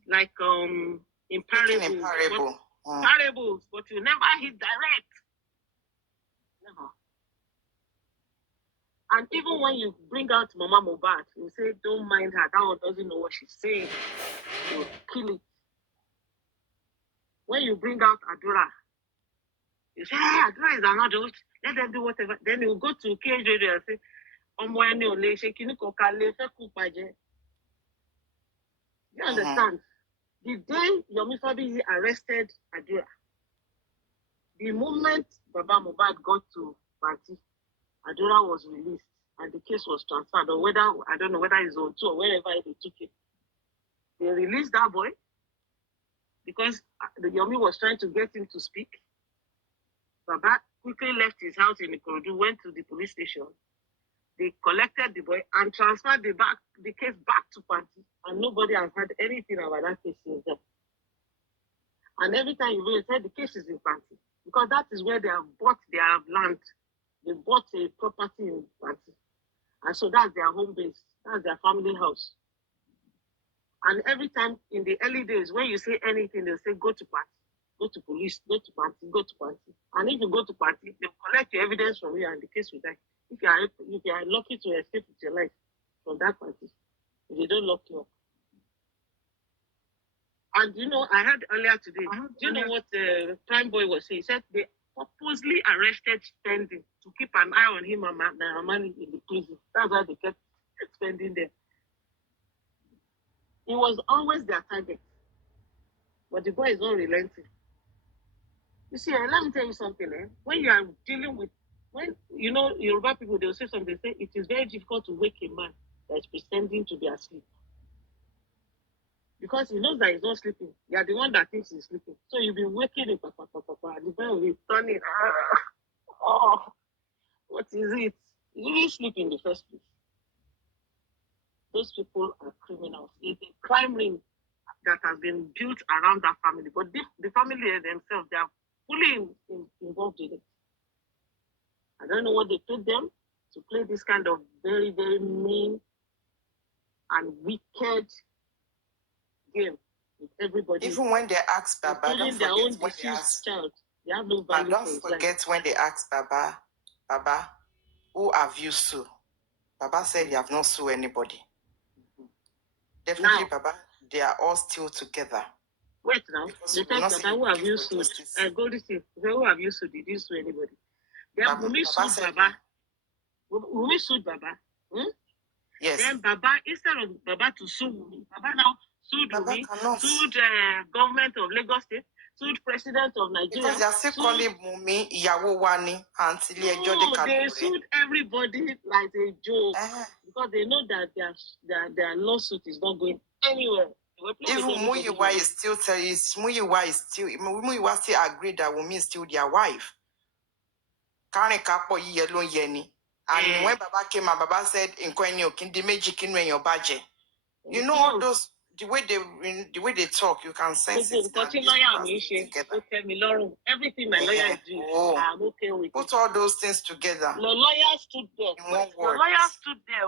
like in parables. Parables, but you never hit direct. Never. And even when you bring out Mama Mohbad, you say, don't mind her, that one doesn't know what she's saying. You kill it. When you bring out Adura, you say, hey, Adura is an adult, let them do whatever. Then you go to Cage Radio and say, you understand? The day Yomi Fabi arrested Adura, the moment Baba Mohbad got to Banti, Adura was released and the case was transferred, or whether, I don't know whether it's on two or wherever they took it. They released that boy because the Yomi was trying to get him to speak. Baba quickly left his house in Ikorodu, went to the police station. They collected the boy and transferred the case back to Panti, and nobody has heard anything about that case since then. And every time you really said the case is in Panti, because that is where they have bought their land. They bought a property in Panti. And so that's their home base. That's their family house. And every time in the early days, when you say anything, they'll say, go to Panti, go to police, go to Panti, go to Panti. And if you go to Panti, they'll collect your evidence from you and the case will die. If you are lucky to escape with your life from that Panti, if they don't lock you up. And I heard earlier today, do you know what the Prime Boy was saying? He said they purposely arrested Spending to keep an eye on him and Naramani in the prison. That's why they kept Spending there. It was always their target. But the boy is not relenting. You see, let me tell you something. When you are dealing with, Yoruba people, they'll say something, they say it is very difficult to wake a man that is pretending to be asleep. Because he knows that he's not sleeping. You are the one that thinks he's sleeping. So you'll be waking him, and the boy will be turning. Oh, what is it? You didn't sleep in the first place. Those people are criminals. It's a crime ring that has been built around that family. But the family themselves, they are fully involved in it. I don't know what they paid them to play this kind of very, very mean and wicked game with everybody. Even when they ask Baba, don't forget when they ask child. They have no value. Don't forget when they ask Baba, who have you sued? Baba said you have not sued anybody. Definitely, now, Baba, they are all still together. Wait now. They said, Baba, who have you sued? Go this thing. Who have you sued? Did you sue anybody? Then Wumi sued Baba. Wumi sued Baba. Yes. Then Baba, instead of Baba to sue Wumi, Baba now sued Wumi, sued government of Lagos State, sued president of Nigeria. Because they are still calling Wumi Iyawo Wani until they sued everybody like a joke because they know that their lawsuit is not going anywhere. Even Muyiwa is still Muyiwa still agreed that Wumi is still their wife. Karen Kapo yellow yeni. And when Baba came out, Baba said, in Kwenyo, can the magic in your budget? You know all those the way they talk, you can sense it. Everything my lawyer do, I'm okay with. Put all those things together. The lawyer stood there. The lawyer stood there.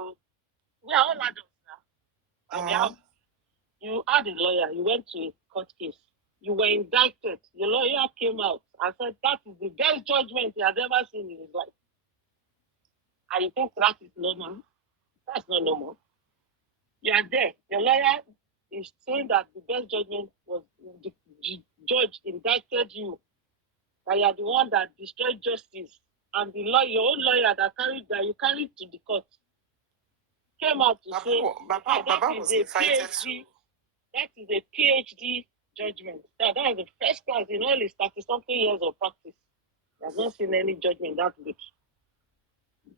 We are all adults now. You had a lawyer. You went to a court case. You were indicted. Your lawyer came out and said that is the best judgment he has ever seen in his life. And you think that is normal? That's not normal. You are there. Your lawyer is saying that the best judgment was the judge indicted you. That you are the one that destroyed justice. And the lawyer, your own lawyer that you carried to the court came out to say that is a PhD. That is a PhD judgment. That is the first class in all his 30-something years of practice. He has not seen any judgment that good.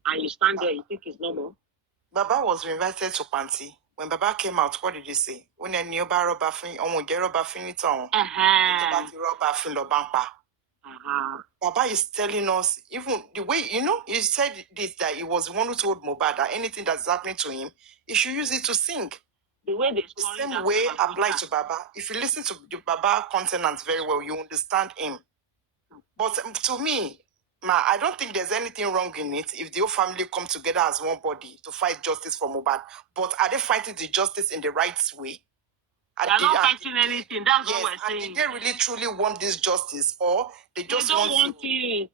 And you stand there, you think it's normal. Baba was invited to Panti. When Baba came out, what did he say? When a new bar rubber fin, rubber fin it on. Baba is telling us, even the way, he said this, that he was the one who told Mohbad that anything that's happening to him, he should use it to sing. The way the same way applies to Baba. If you listen to the Baba countenance very well, you understand him. But to me, I don't think there's anything wrong in it if the whole family come together as one body to fight justice for Mohbad. But are they fighting the justice in the right way? They're not fighting anything. That's what we're saying. Did they really truly want this justice, or they just want it?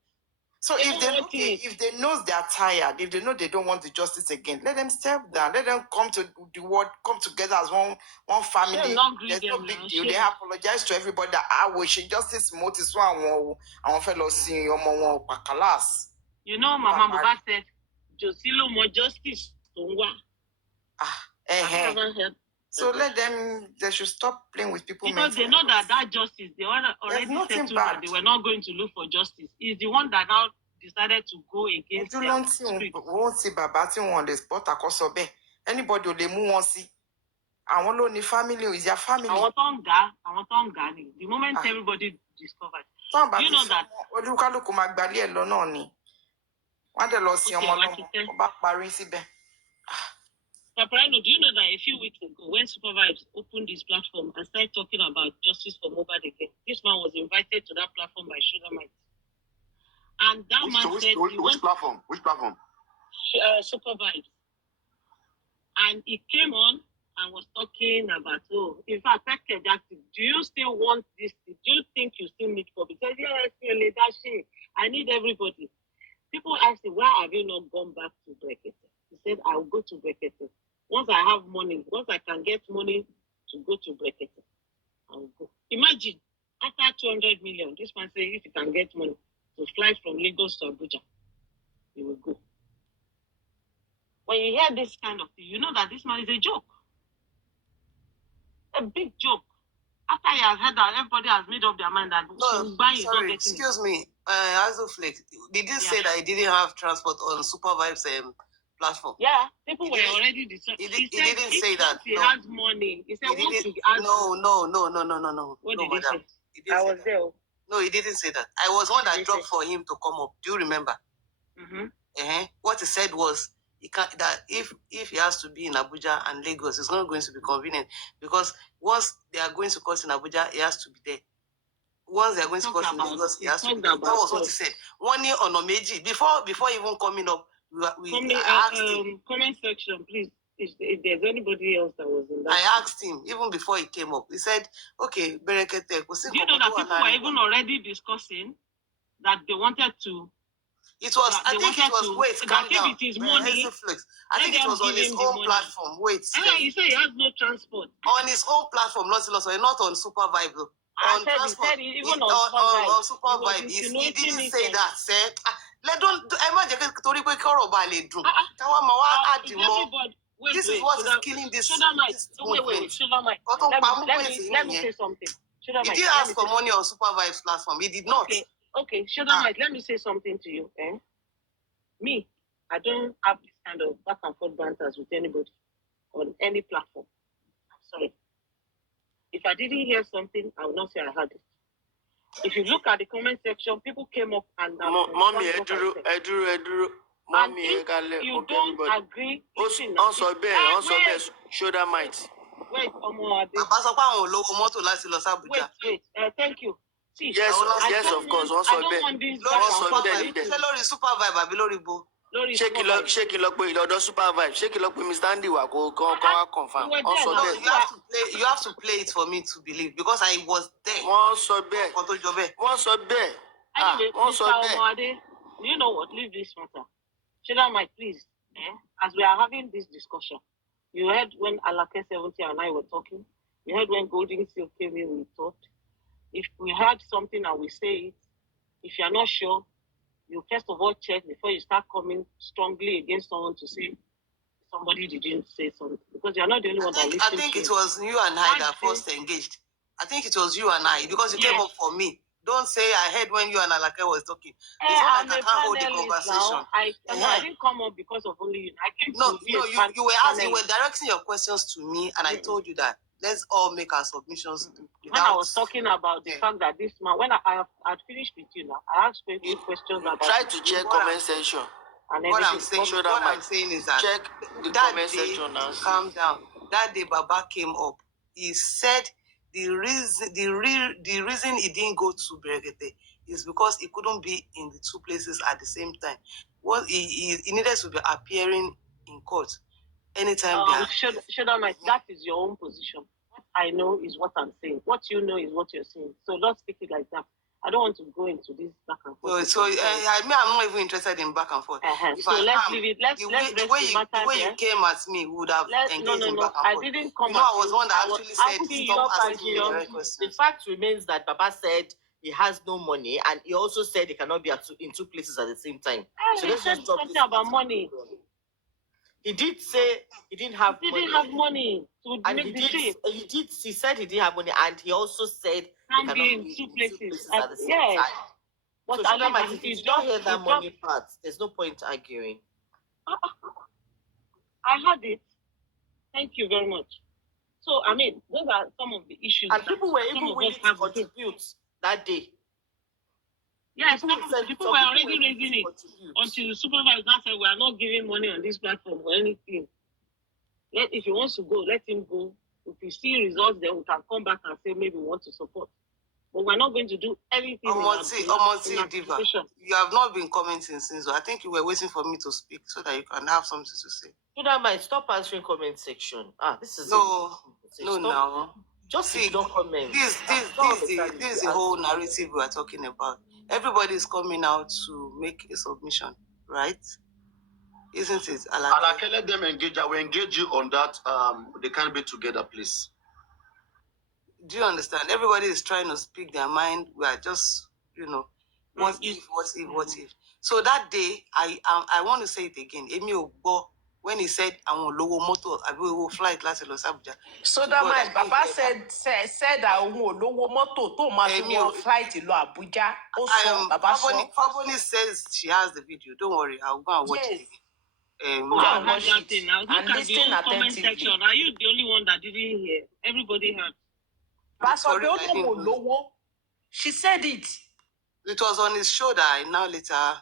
So if they know they are tired, if they know they don't want the justice again, let them step down. Let them come to the world, come together as one family. There's no big deal. They apologize to everybody that I wish justice motives one fellow seeing your mom pakalas. You know, Mama Mohbad said, Josilo more justice. So let them, they should stop playing with people. Because they know that justice, they already settled that they were not going to look for justice. He's the one that now decided to go against them. Anybody they move on see. I want only family is your family. I want on the moment everybody discovered. You know that. Papariano, do you know that a few weeks ago, when Supervibes opened this platform and started talking about justice for Mohbad again, this man was invited to that platform by Sugarmite. And that man said... Which platform? Which platform? Supervibes. And he came on and was talking about, in fact, do you still want this? Do you think you still need for? Because I need everybody. People ask him, why have you not gone back to Brekete? He said, I will go to Brekete. Once I have money, once I can get money to go to Brekete, I will go. Imagine, after 200 million, this man says if you can get money to fly from Lagos to Abuja, you will go. When you hear this kind of thing, you know that this man is a joke. A big joke. After he has heard that everybody has made up their mind that sorry, excuse me, Azuflex, did you say that he didn't have transport on Supervibes platform? Yeah, people were already decided. He didn't say that. He has money. He said, No. What did he say? I was there. No, he didn't say that. I was one that dropped for him to come up. Do you remember? Mm-hmm. What he said was, he can't, that if he has to be in Abuja and Lagos, it's not going to be convenient because once they are going to court in Abuja, he has to be there. Once they are going to court in Lagos, he has to be there. That was what he said. 1 year on Omeji. Before even coming up, we asked him. Comment section, please. If there's anybody else that was in that. I asked him even before he came up. He said, "Okay, Berekete." Do you know that people were even already discussing that they wanted to? It was. I think it was. Wait, calm down. If it is money, I think it was on his own platform. Wait. He said he has no transport. On his own platform, not on Supervibe. On transport, even on Supervibe, he didn't say that. Said, let don't. This is what is killing this. Wait. Let me say something. He did ask for money on Supervibe's platform. He did not. Okay, Sugarmite, let me say something to you. Me, I don't have this kind of back and forth banters with anybody on any platform. I'm sorry. If I didn't hear something, I would not say I heard it. If you look at the comment section, people came up and Mommy, Eduru. Mommy, you don't agree. Also, shoulder might. Wait, Wait, thank you. See, yes, of course. Also, I don't want this. Super vibe, shake it up, super vibe. Shake it up with Mr. Andy Wako, confirm. Also, no, you have to play it for me to believe because I was there. Also, there. Anyway, Mr. Omade, you know what? Leave this matter. Shoulda might please, as we are having this discussion, you heard when Alake 70 and I were talking. You heard when Golden Seal came in, we talked. If we heard something and we say it, if you're not sure, you first of all check before you start coming strongly against someone to say somebody didn't say something. Because you're not the only one that listened. I think it was you and I that first engaged. I think it was you and I because you came up for me. Don't say I heard when you and Alake was talking. It's not like I can't hold the conversation. I didn't come up because of only you. I came you were directing your questions to me, and I told you that let's all make our submissions. When I was talking about the fact that this man, when I had finished with you now, I asked you questions about. Try to check comment section. And what I'm saying is that check the that comment day, section now. Calm down. That day, Baba came up. He said the reason he didn't go to Berekete is because he couldn't be in the two places at the same time. What he needed to be appearing in court anytime. That is your own position. What I know is what I'm saying. What you know is what you're saying. So don't speak it like that. I don't want to go into this back and forth. I'm not even interested in back and forth. Let's leave it. Let's the way you came at me would have engaged in back and forth. I didn't come. I was one that actually said stop asking me direct questions. The fact remains that Baba said he has no money, and he also said he cannot be in two places at the same time. So let's just drop something about money. He did say he didn't have money. He didn't have money to make the trip. He said he didn't have money, and he also said he cannot be in two places at the same time. But so if you don't hear that money part, there's no point arguing. I had it. Thank you very much. So, I mean, those are some of the issues. And people were even willing to contribute that day. Yes, people were already raising it until the supervisor said, we are not giving money on this platform or anything. If he wants to go, let him go. If we see results, then we can come back and say maybe we want to support. But we're not going to do anything. Diva, you have not been commenting since. I think you were waiting for me to speak so that you can have something to say. You don't mind. Stop answering comment section. This is no. Just see, don't comment. This is the whole narrative we are talking about. Everybody is coming out to make a submission, right? Isn't it? Alake, let them engage. I will engage you on that. They can't be together, please. Do you understand? Everybody is trying to speak their mind. We are just, what if? So that day, I want to say it again. Emi Ogbo, when he said, I want low motor, I will fly it last Los Abuja. So that my Papa said I want low motor to my flight to Abuja. Faboni says she has the video. Don't worry, I'll go and watch it. Watch it now. Look at the comment section. Are you the only one that didn't hear? Everybody heard. She said it. It was on his shoulder. Now later,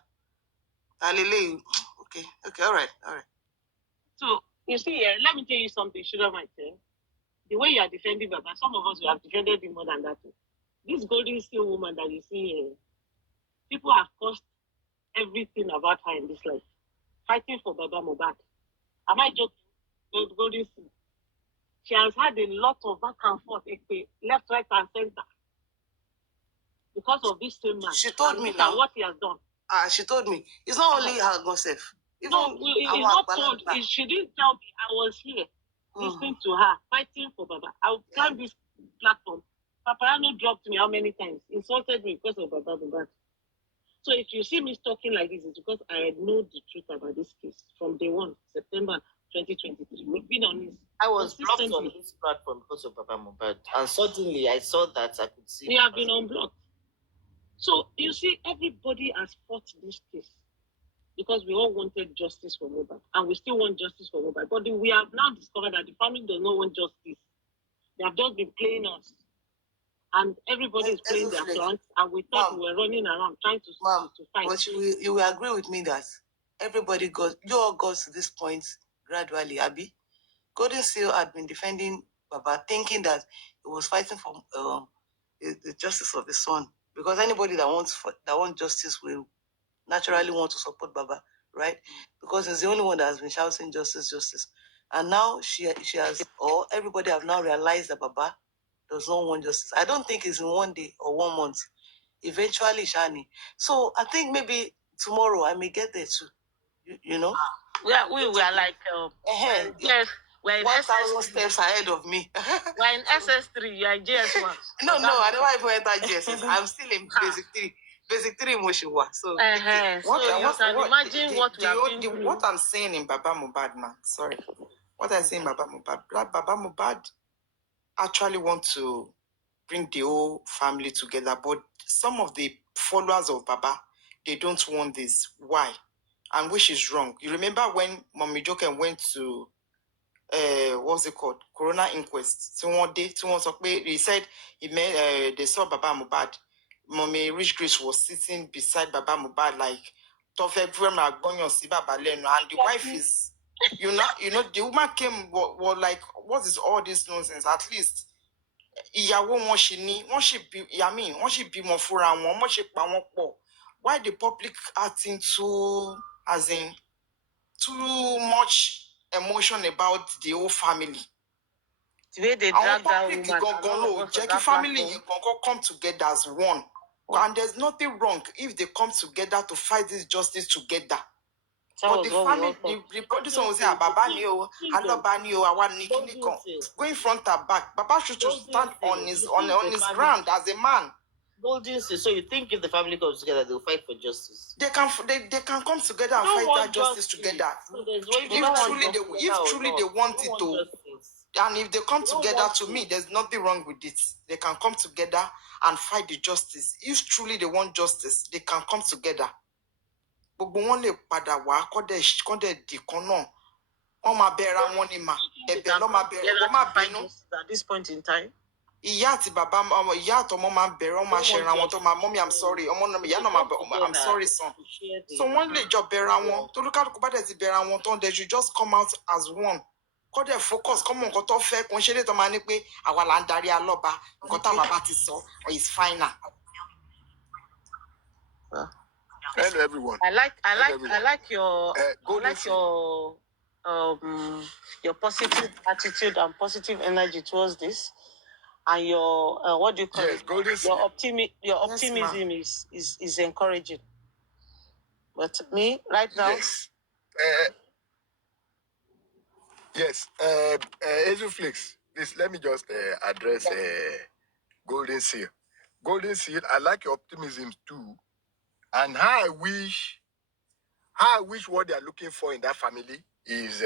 okay, all right. So you see, let me tell you something. Sugar might say, the way you are defending Baba, some of us we have defended him more than that. This golden steel woman that you see here, people have cost everything about her in this life, fighting for Baba Mohbad. Am I joking? Golden steel. She has had a lot of back and forth, left, right, and center. Because of this same man. She told me now what he has done. She told me. It's not only her herself. It's not told. She didn't tell me. I was here, listening to her, fighting for Baba. I would climb this platform. Papariano dropped me how many times? Insulted me because of Baba Mohbad. So if you see me talking like this, it's because I know the truth about this case from day 1, September 2023. We've been on this. I was blocked on this platform because of Baba Mohbad, and suddenly I saw that I could see. We have been unblocked. So you see, everybody has fought this case because we all wanted justice for Mohbad, and we still want justice for Mohbad. But we have now discovered that the family does not want justice. They have just been playing us, and everybody is playing their cards, and we thought we were running around trying to fight. But you will agree with me that you all got to this point gradually, Abby. Golden Seal had been defending Baba, thinking that he was fighting for the justice of his son. Because anybody that wants justice will naturally want to support Baba, right? Because he's the only one that has been shouting justice, justice. And now she has, or everybody have now realized that Baba does not want justice. I don't think it's in 1 day or 1 month. Eventually, Shani. So I think maybe tomorrow I may get there too. You know? We were like, yes, we're in 1,000 steps ahead of me. We're in SS3, you're in GS1. No, I never even entered GSS. I'm still in basic 3. Basic 3 Moshiwa. So, so you can imagine what we have been through. What I'm saying in Baba Mubad, man. Sorry. What I say in Baba Mubad, Baba Mubad actually want to bring the whole family together, but some of the followers of Baba, they don't want this. Why? And which is wrong. You remember when Mommy Joken went to what's it called? Corona inquest. He said they saw Baba Mubad. Mommy Rich Grace was sitting beside Baba Mubad like and the wife is you know the woman came was like, what is all this nonsense? At least why the public acting too too much emotion about the whole family? The way they drag that woman, family come together as one. And there's nothing wrong if they come together to fight this justice together. But the family, this one will say, going front and back. Baba should stand on his ground as a man. Golden State. So you think if the family comes together, they'll fight for justice? They can come together and fight that justice together. So if truly they want it to, and if they come together, to me, there's nothing wrong with it. They can come together and fight the justice. If truly they want justice, they can come together. But one lè padà wá kọ́dẹ̀ dìkan náà. Wọ́n máa bẹ̀rẹ̀ wọn ni mà. Ẹ̀bẹ̀ ló máa bẹ̀rẹ̀. Wọ́n máa bínú. At this point in time. Ìyá àti bàbá ìyá àtọmọ máa ń bẹ̀rẹ̀, wọ́n máa ṣẹra wọn tó máa, mommy I'm sorry, ọmọ náà ìyá náà máa I'm sorry son. So wọ́n lè jọ bẹ̀rẹ̀ wọn. Tolúkálùkù bá dẹ̀ ti bẹ̀rẹ̀ wọn tán, they should just come out as one. Kọ́dẹ̀ focus kọ́mọ nǹkan tó fẹ́ kò ń ṣe lè tó máa ní pé àwa là ń darí alọ́ba nǹkan táwa bá ti sọ is final. Hello everyone. I like your your positive attitude and positive energy towards this, and your what do you call it? Your optimism is encouraging. But me right now. Yes. Azuflix, please let me just address Golden Seal. Golden Seal, I like your optimism too. And how I wish what they are looking for in that family is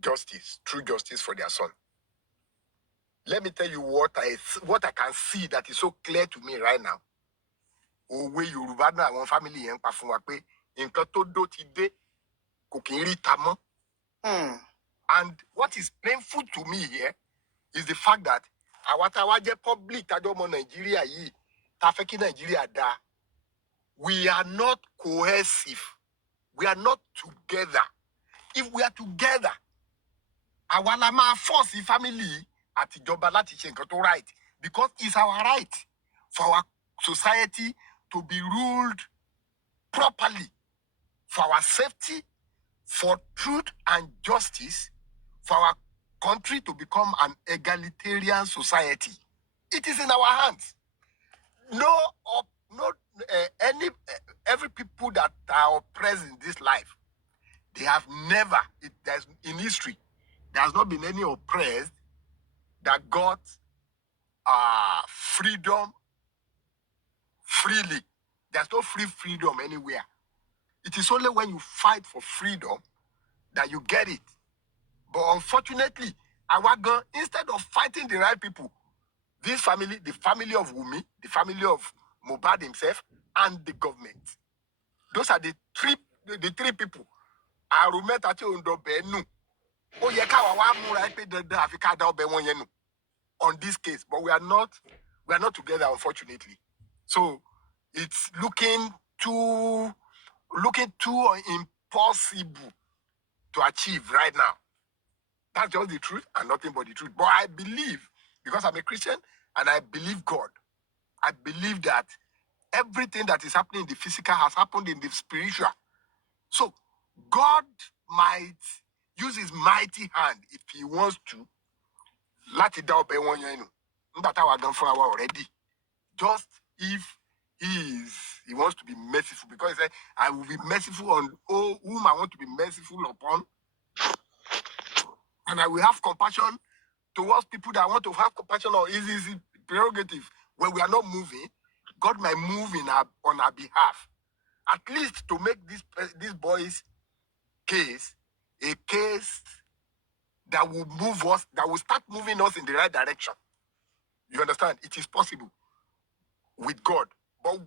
justice, true justice for their son. Let me tell you what I can see that is so clear to me right now. Òwe Yorùbá náà àwọn family yẹn pa fún wa pé nǹkan tó dó ti dé kò kí ń rí ta mọ́. And what is painful to me here is the fact that àwa tá wá jẹ́ public tájọ́ ọmọ Nàìjíríà yìí tá fẹ́ kí Nàìjíríà dáa. We are not cohesive. We are not together. If we are together, àwa la máa force the family àtijọba láti ṣe nǹkan tó right, because it's our right for our society to be ruled properly, for our safety, for truth and justice, for our country to become an egalitarian society. It is in our hands. Every people that are oppressed in this life, they have never, in history, there has not been any oppressed that got freedom freely. There's no freedom anywhere. It is only when you fight for freedom that you get it. But unfortunately, instead of fighting the right people, this family, the family of Wumi, the family of Mohbad himself, and the government, those are the three people. On this case, but we are not We are not together, unfortunately. So it's looking too impossible to achieve right now. That's just the truth and nothing but the truth. But I believe, because I'm a Christian and I believe God, I believe that everything that is happening in the physical has happened in the spiritual. So God might use his mighty hand if he wants to. Let it down already. Just if he wants to be merciful, because he said, I will be merciful on all whom I want to be merciful upon, and I will have compassion towards people that I want to have compassion on. Is prerogative. When we are not moving, God might move on our behalf, at least to make this boy's case a case that will move us, that will start moving us in the right direction. You understand? It is possible with God. But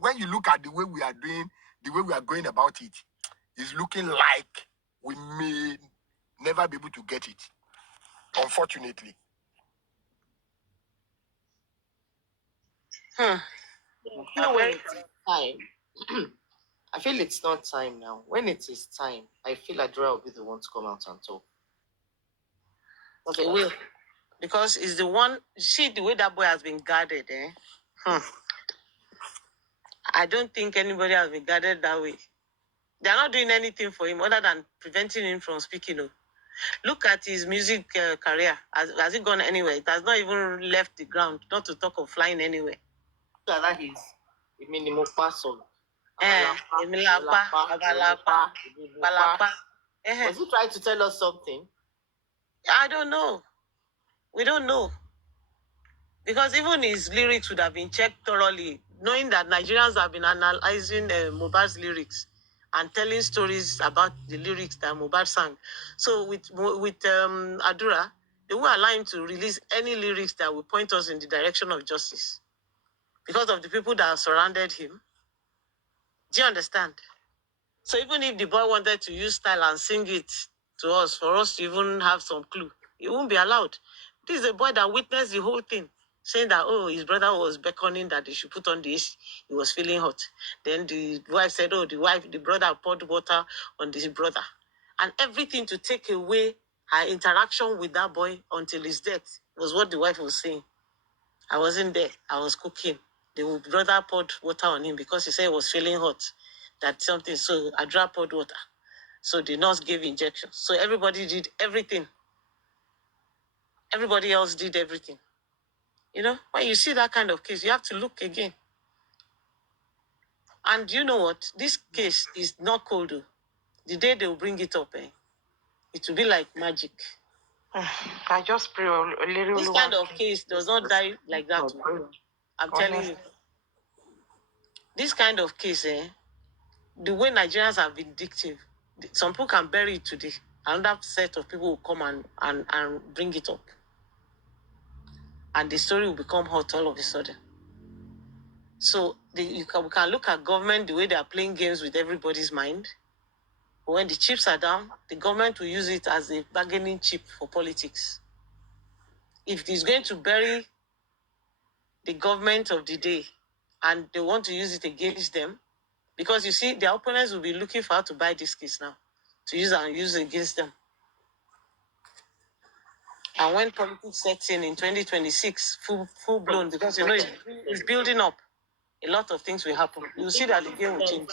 when you look at the way we are doing, the way we are going about it, it's looking like we may never be able to get it, unfortunately. I feel when it's time, I feel it's not time now. When it is time, I feel Adura will be the one to come out and talk. It will. Because it's the one, see the way that boy has been guarded, I don't think anybody has been guarded that way. They're not doing anything for him other than preventing him from speaking. Look at his music career. Has it gone anywhere? It has not even left the ground, not to talk of flying anywhere. That is a minimum person. Balapa. Was he trying to tell us something? I don't know. We don't know. Because even his lyrics would have been checked thoroughly, knowing that Nigerians have been analyzing Mohbad's lyrics and telling stories about the lyrics that Mohbad sang. So with Adura, they won't allow him to release any lyrics that will point us in the direction of justice because of the people that have surrounded him. Do you understand? So even if the boy wanted to use style and sing it to us, for us to even have some clue, it won't be allowed. This is a boy that witnessed the whole thing, saying that, oh, his brother was beckoning that they should put on this. He was feeling hot. Then the wife said, oh, the brother poured water on his brother. And everything to take away her interaction with that boy until his death was what the wife was saying. I wasn't there. I was cooking. The brother poured water on him because he said he was feeling hot. That something. So I poured water. So the nurse gave injections. So everybody did everything. Everybody else did everything. You know, when you see that kind of case, you have to look again. And you know what? This case is not cold, though. The day they will bring it up, it will be like magic. I just pray a little. This kind of case does not die like that. I'm telling you. This kind of case, the way Nigerians are vindictive, some people can bury it today. Another set of people will come and bring it up. And the story will become hot all of a sudden. So we can look at government, the way they are playing games with everybody's mind. But when the chips are down, the government will use it as a bargaining chip for politics. If it's going to bury the government of the day and they want to use it against them, because you see, their opponents will be looking for how to buy this case now, to use it against them. And when politics sets in 2026, full blown, because you know it's building up, a lot of things will happen. You'll see that the game will change.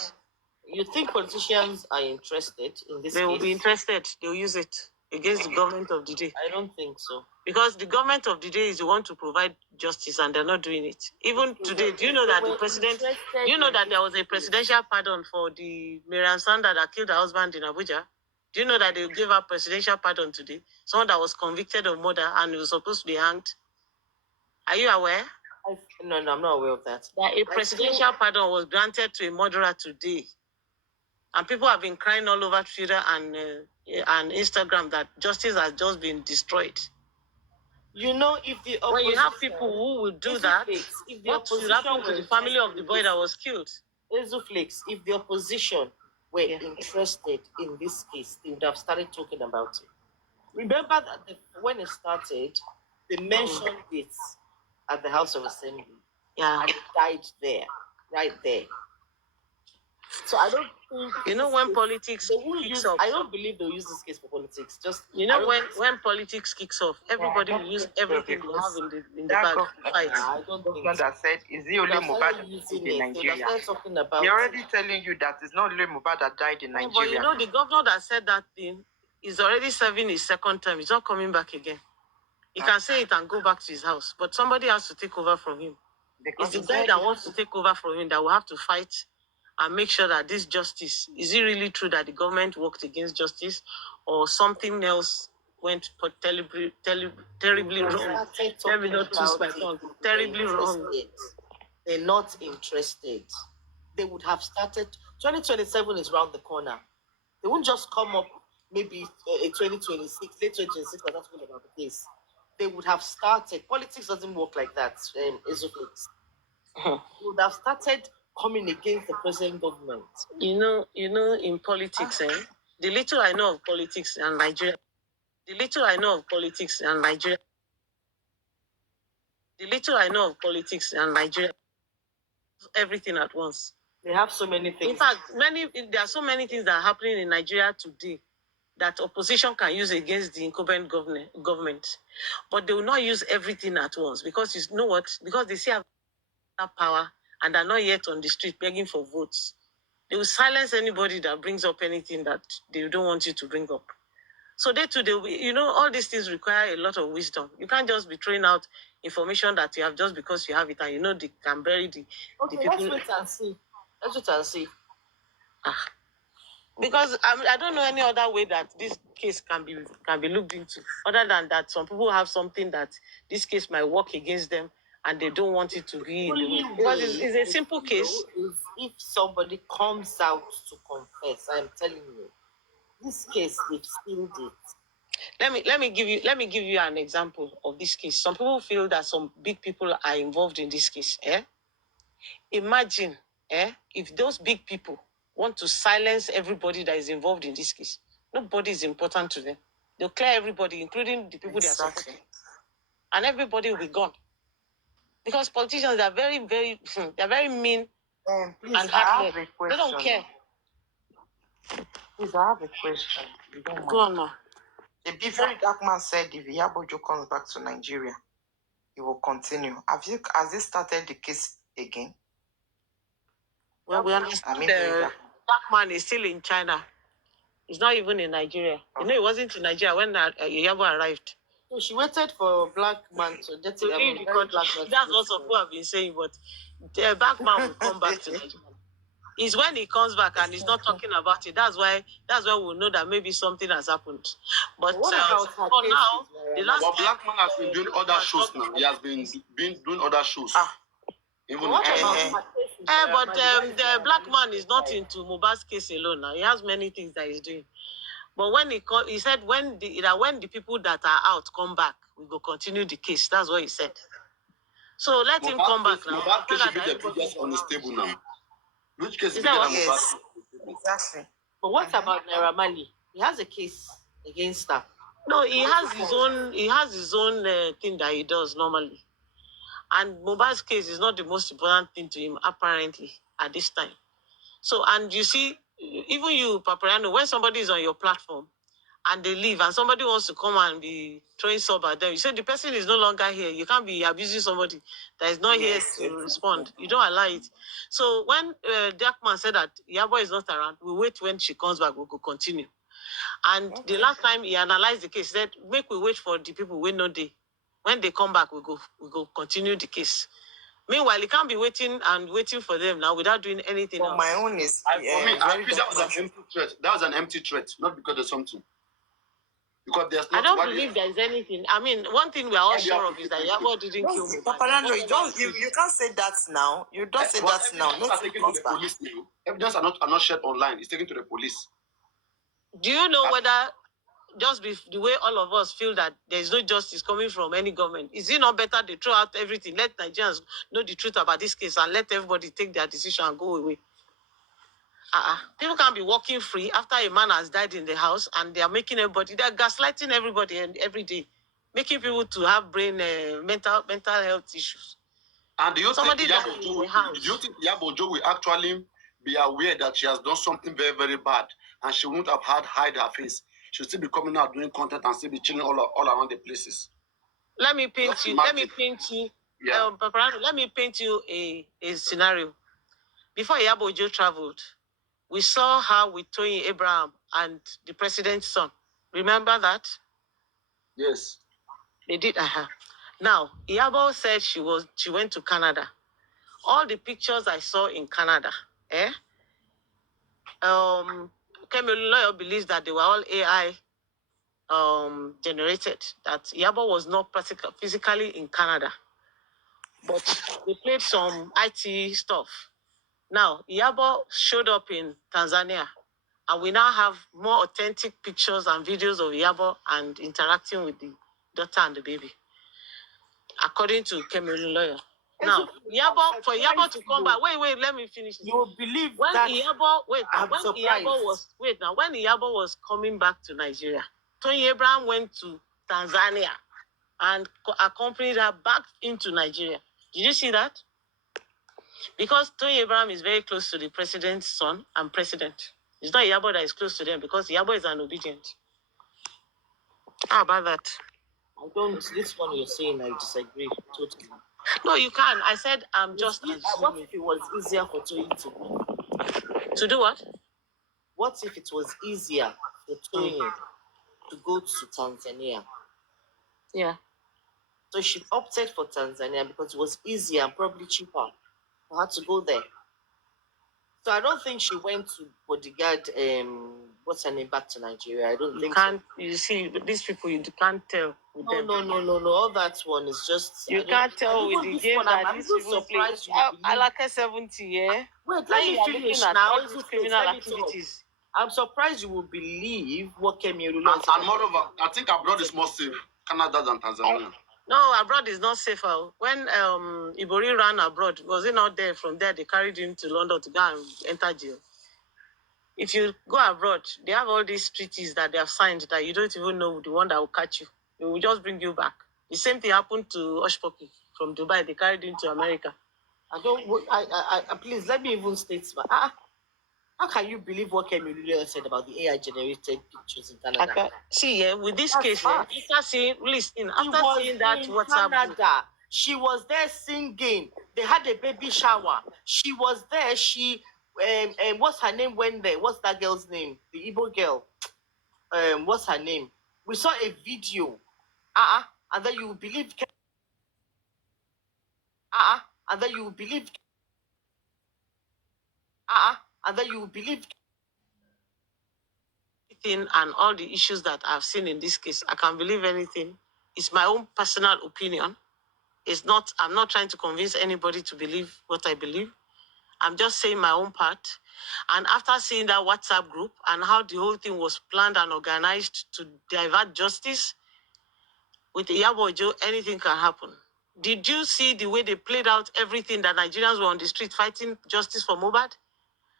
You think politicians are interested in this They case? will be interested. They'll use it against the government of the day. I don't think so. Because the government of the day is the one to provide justice, and they're not doing it. Even today, do you know that the president, you know that there was a presidential pardon for the Miriam Sanda that killed her husband in Abuja? Do you know that they gave her presidential pardon today? Someone that was convicted of murder and was supposed to be hanged. Are you aware? No, I'm not aware of that. That a presidential pardon was granted to a murderer today. And people have been crying all over Twitter and Instagram that justice has just been destroyed. You know, if the opposition, when you have people who will do that, what should happen to the family of the boy that was killed? Ezuflex, if the opposition were interested in this case, they would have started talking about it. Remember that when it started, they mentioned it at the House of Assembly. Yeah. And he died there, right there. So I don't think when politics kicks off. I don't believe they'll use this case for politics. Just when politics kicks off, everybody will use everything they have in the bag to fight. I don't think that said, is it only Mohbad that died in Nigeria? They're already telling you that it's not only Mohbad that died in Nigeria. But the governor that said that thing is already serving his second term. He's not coming back again. He can say it and go back to his house, but somebody has to take over from him. It's the guy that wants to take over from him that will have to fight and make sure that this justice, is it really true that the government worked against justice or something else went terribly wrong? Let me not twist my tongue. Terribly wrong. They're not interested. They would have started. 2027 is around the corner. They won't just come up maybe 2026, late 2026, but that's what about the case. They would have started. Politics doesn't work like that, Isofix. They would have started coming against the present government. In politics, the little I know of politics in Nigeria, everything at once. They have so many things. In fact, there are so many things that are happening in Nigeria today that opposition can use against the incumbent government. But they will not use everything at once because you know what? Because they still have power and are not yet on the street begging for votes. They will silence anybody that brings up anything that they don't want you to bring up. So all these things require a lot of wisdom. You can't just be throwing out information that you have just because you have it and they can bury the people. Let's wait and see. Because I don't know any other way that this case can be looked into, other than that some people have something that this case might work against them and they don't want it to be in the way. Because it's a simple case. If somebody comes out to confess, I'm telling you, this case, they've sealed it. Let me give you an example of this case. Some people feel that some big people are involved in this case. Imagine if those big people want to silence everybody that is involved in this case. Nobody is important to them. They'll clear everybody, including the people they are supporting. And everybody will be gone. Because politicians are very, very, they're very mean and heartless. They don't care. Please, I have a question. Go on, ma. The very dark man said if Iyabojo comes back to Nigeria, he will continue. Has it started the case again? Well, we understand the dark man is still in China. He's not even in Nigeria. He wasn't in Nigeria when Iyabo arrived. So she waited for a black man to get to leave the country. That's what some people have been saying, but the black man will come back to Nigeria. It's when he comes back and he's not talking about it. That's why we'll know that maybe something has happened. But for now, the last black man has been doing other shows now. He has been doing other shows. Even but the black man is not into Mohbad's case alone now. He has many things that he's doing. But when he said when the people that are out come back, we go continue the case. That's what he said. So let him come back now. Mohbad case should be the biggest on his table now. Which case is bigger than Mohbad? Exactly. But what about Naira Marley? He has a case against her. No, he has his own. He has his own thing that he does normally. And Mohbad's case is not the most important thing to him, apparently, at this time. So, and you see, even you, Papariano, when somebody is on your platform and they leave and somebody wants to come and be throwing sub at them, you say the person is no longer here. You can't be abusing somebody that is not here to respond. You don't allow it. So when Jackman said that Iyabo is not around, we wait when she comes back, we could continue. And the last time he analyzed the case, he said, make we wait for the people we know they. When they come back, we go continue the case. Meanwhile, he can't be waiting for them now without doing anything else. My own is for me, I feel that was an empty threat. That was an empty threat, not because there's something. Because there's I don't believe there's anything. I mean, one thing we are all sure of is that Iyabo didn't kill me. Papariano, you can't say that now. You don't say that now. Evidence are not shared online. It's taken to the police. Do you know whether just the way all of us feel that there is no justice coming from any government, is it not better they throw out everything, let Nigerians know the truth about this case and let everybody take their decision and go away? People can't be walking free after a man has died in the house and they are making everybody, they're gaslighting everybody every day. making people to have brain mental health issues. And do you Somebody think died in the house. do you think Yabojo will actually be aware that she has done something very, very bad and she won't have had hide her face? She'll still be coming out doing content and still be chilling all around the places. Let me paint you. Yeah. Papariano, let me paint you a scenario. Before Yabojo traveled, we saw her with Tony Abraham and the president's son. Remember that? Yes. They did. Now, Yabo said she went to Canada. All the pictures I saw in Canada, Kemi Lawyer believes that they were all AI generated. That Yabo was not physically in Canada, but they played some IT stuff. Now, Yabo showed up in Tanzania, and we now have more authentic pictures and videos of Yabo and interacting with the daughter and the baby, according to Kemi Lawyer. Now, for Yabo to come back, wait, let me finish. You will believe when that Yabo, when Yabo was coming back to Nigeria, Tony Abraham went to Tanzania and accompanied her back into Nigeria. Did you see that? Because Tony Abraham is very close to the president's son and president. It's not Yabo that is close to them because Yabo is an obedient. How about that? I don't. This one you're saying, I disagree totally. No, you can't. I said I'm just assuming. What if it was easier for Toyin to go? To do what? What if it was easier for Toyin to go to Tanzania? Yeah. So she opted for Tanzania because it was easier and probably cheaper for her to go there. So I don't think she went to bodyguard what's her name back to Nigeria. I don't think so. You see, these people you can't tell with them. No. All that one is just you can't tell with the game that these people play. I like a 70, yeah. Wait, let me finish now. Criminal activities. I'm surprised you will believe what Kemi Olunloyo said. And moreover, I think abroad is more safe, Canada than Tanzania. No, abroad is not safer. When Ibori ran abroad, was he not there? From there, they carried him to London to go and enter jail. If you go abroad, they have all these treaties that they have signed that you don't even know the one that will catch you. They will just bring you back. The same thing happened to Hush Puppy from Dubai. They carried him to America. Please, let me even state how can you believe what Kemi Olunloyo said about the AI-generated pictures in Canada? With this case, after seeing that WhatsApp Canada, she was there singing. They had a baby shower. She was there. She, what's her name went there? What's that girl's name? The Igbo girl. What's her name? We saw a video. And then you believe. And then you believe. And then you believe and all the issues that I've seen in this case. I can't believe anything. It's my own personal opinion. I'm not trying to convince anybody to believe what I believe. I'm just saying my own part. And after seeing that WhatsApp group and how the whole thing was planned and organized to divert justice, with Yabojo, anything can happen. Did you see the way they played out everything that Nigerians were on the street fighting justice for Mohbad?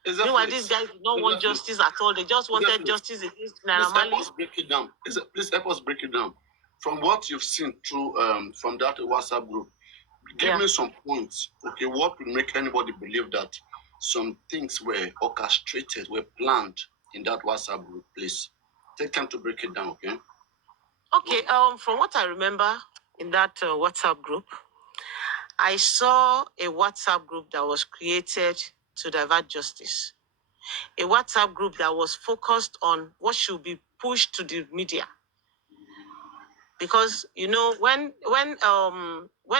Exactly. Meanwhile, these guys did not want justice at all. They just wanted justice against Naira Marley. Please help us break it down. Please help us break it down. From what you've seen through from that WhatsApp group, give me some points. Okay, what would make anybody believe that some things were orchestrated, were planned in that WhatsApp group? Please take time to break it down. Okay. Okay. From what I remember in that WhatsApp group, I saw a WhatsApp group that was created to divert justice. A WhatsApp group that was focused on what should be pushed to the media. Because when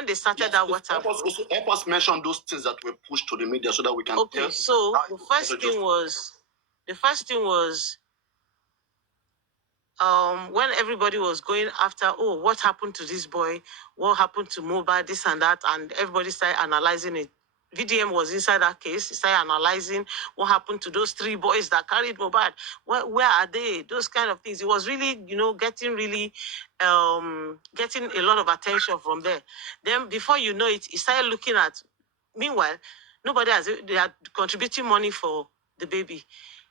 they started that WhatsApp group, help us mention those things that were pushed to the media so that we can. Okay, so the first thing was when everybody was going after, what happened to this boy? What happened to Mohbad? This and that, and everybody started analyzing it. VDM was inside that case. He started analyzing what happened to those 3 boys that carried Mohbad. Where are they? Those kind of things. It was really, getting a lot of attention from there. Then before you know it, he started looking at. Meanwhile, they are contributing money for the baby.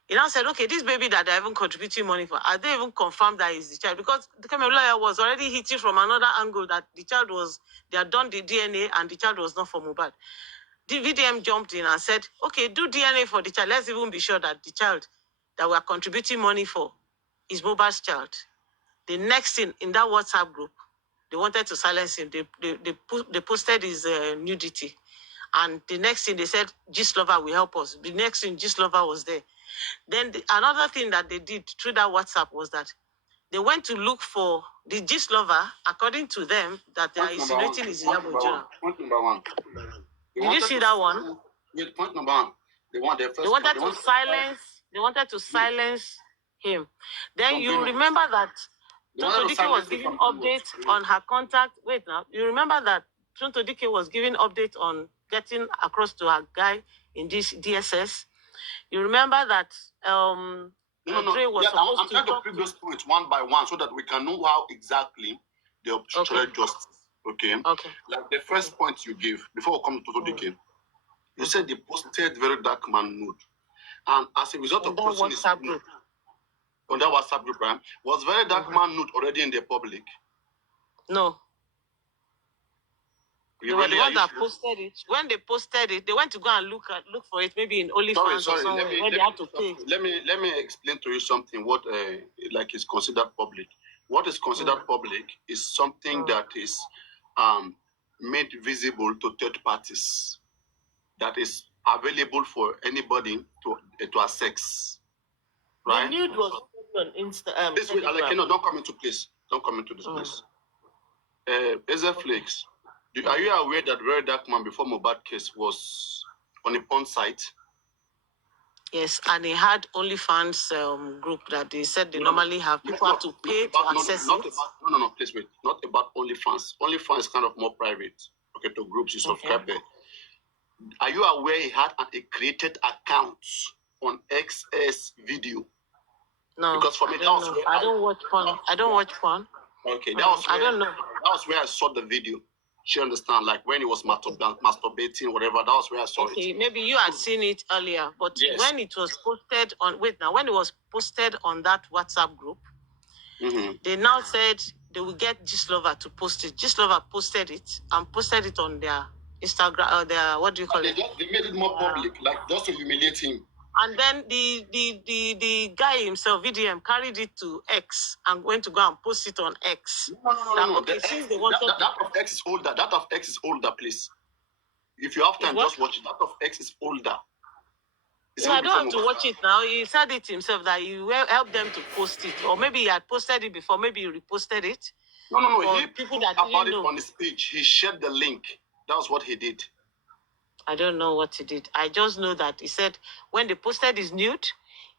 He now said, okay, this baby that they're even contributing money for, are they even confirmed that is the child? Because the lawyer was already hitting from another angle that the child was, they had done the DNA and the child was not for Mohbad. The VDM jumped in and said, okay, do DNA for the child. Let's even be sure that the child that we're contributing money for is Mohbad's child. The next thing in that WhatsApp group, they wanted to silence him. They posted his nudity. And the next thing they said, Gistlover will help us. The next thing, Gistlover was there. Then another thing that they did through that WhatsApp was that they went to look for the Gistlover, according to them, that they are insinuating is Iyabo Ojora. Point number one. Did you see that one? Wait, point number one. They wanted to silence him. Then you remember that Tonto Dike was giving updates on her contact. Wait now. You remember that Tonto Dike was giving updates on getting across to her guy in this DSS. You remember that Dre was supposed I'm trying to bring those points one by one so that we can know how exactly they obstructed justice. Okay. Like the first point you gave before we come to Tonto Dike, you said they posted very dark man nude, and as a result of posting this nude on that WhatsApp group, right, was very dark man nude already in the public? No. They were the ones that posted it. When they posted it, they went to go and look for it, maybe in OnlyFans or somewhere where they had to pay. Let me explain to you something. What like is considered public. What is considered public is something that is made visible to third parties, that is available for anybody to access. Right? The nude was on Instagram. This way, like, don't come into place. Don't come into this place. Flakes. Are you aware that Very Dark Man before Mohbad case was on a porn site? Yes, and he had OnlyFans group that they said they normally have. People have to pay to access it. Please wait. Not about OnlyFans. OnlyFans is kind of more private. Okay, to groups you subscribe. Are you aware he had a created account on XS video? No, because for me, I don't watch porn. I don't watch porn. Okay, that was where, I don't know. That was where I saw the video. She understand, like when he was masturbating, whatever. That was where I saw it. Okay, maybe you had seen it earlier, but when it was posted on when it was posted on that WhatsApp group, they now said they will get Gistlover to post it. Gistlover posted it and posted it on their Instagram or their what do you call it? They made it more public, like just to humiliate him. And then the guy himself, VDM, carried it to X and went to go and post it on X. No. Okay, since they wanted that of X is older. That of X is older, please. If you have time, just watch it. That of X is older. I don't have to watch it now. He said it himself that he helped them to post it. Or maybe he had posted it before, maybe he reposted it. No. He people that about it on his page. He shared the link. That was what he did. I don't know what he did. I just know that he said when they posted his nude,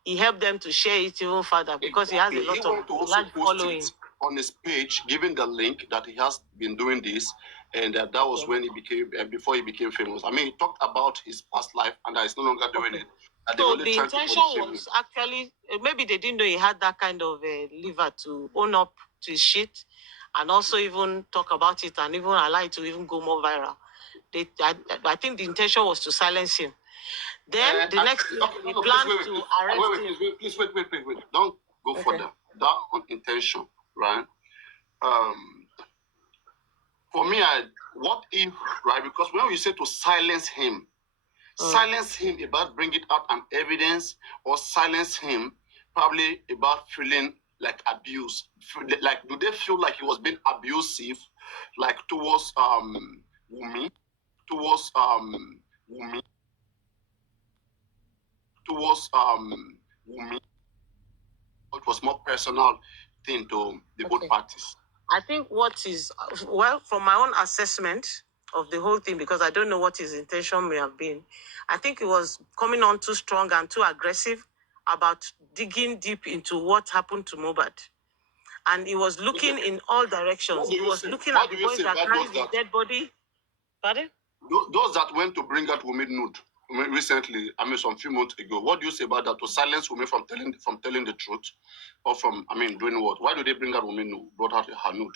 he helped them to share it even further because he has a lot of large following. On his page, giving the link that he has been doing this, and that was when he became, before he became famous. I mean, he talked about his past life and that he's no longer doing it. So the intention was actually, maybe they didn't know he had that kind of liver to own up to his shit and also even talk about it and even allow it to even go more viral. I think the intention was to silence him. Then the next thing, he planned to arrest him. Please wait. Don't go further. That on intention, right? For me, what if, right? Because when you say to silence him about bringing out an evidence, or silence him probably about feeling like abuse. Like, do they feel like he was being abusive, like towards Wumi? Towards Wumi. It was more personal thing to the both parties. I think what is, well, from my own assessment of the whole thing, because I don't know what his intention may have been, I think he was coming on too strong and too aggressive about digging deep into what happened to Mohbad. And he was looking in all directions. He was looking at the boys that carried the dead body. Pardon? Those that went to bring out Wumi nude recently, I mean, some few months ago, what do you say about that? To silence Wumi from telling the truth, or from, I mean, doing what? Why do they bring out Wumi nude? Brought out her nude?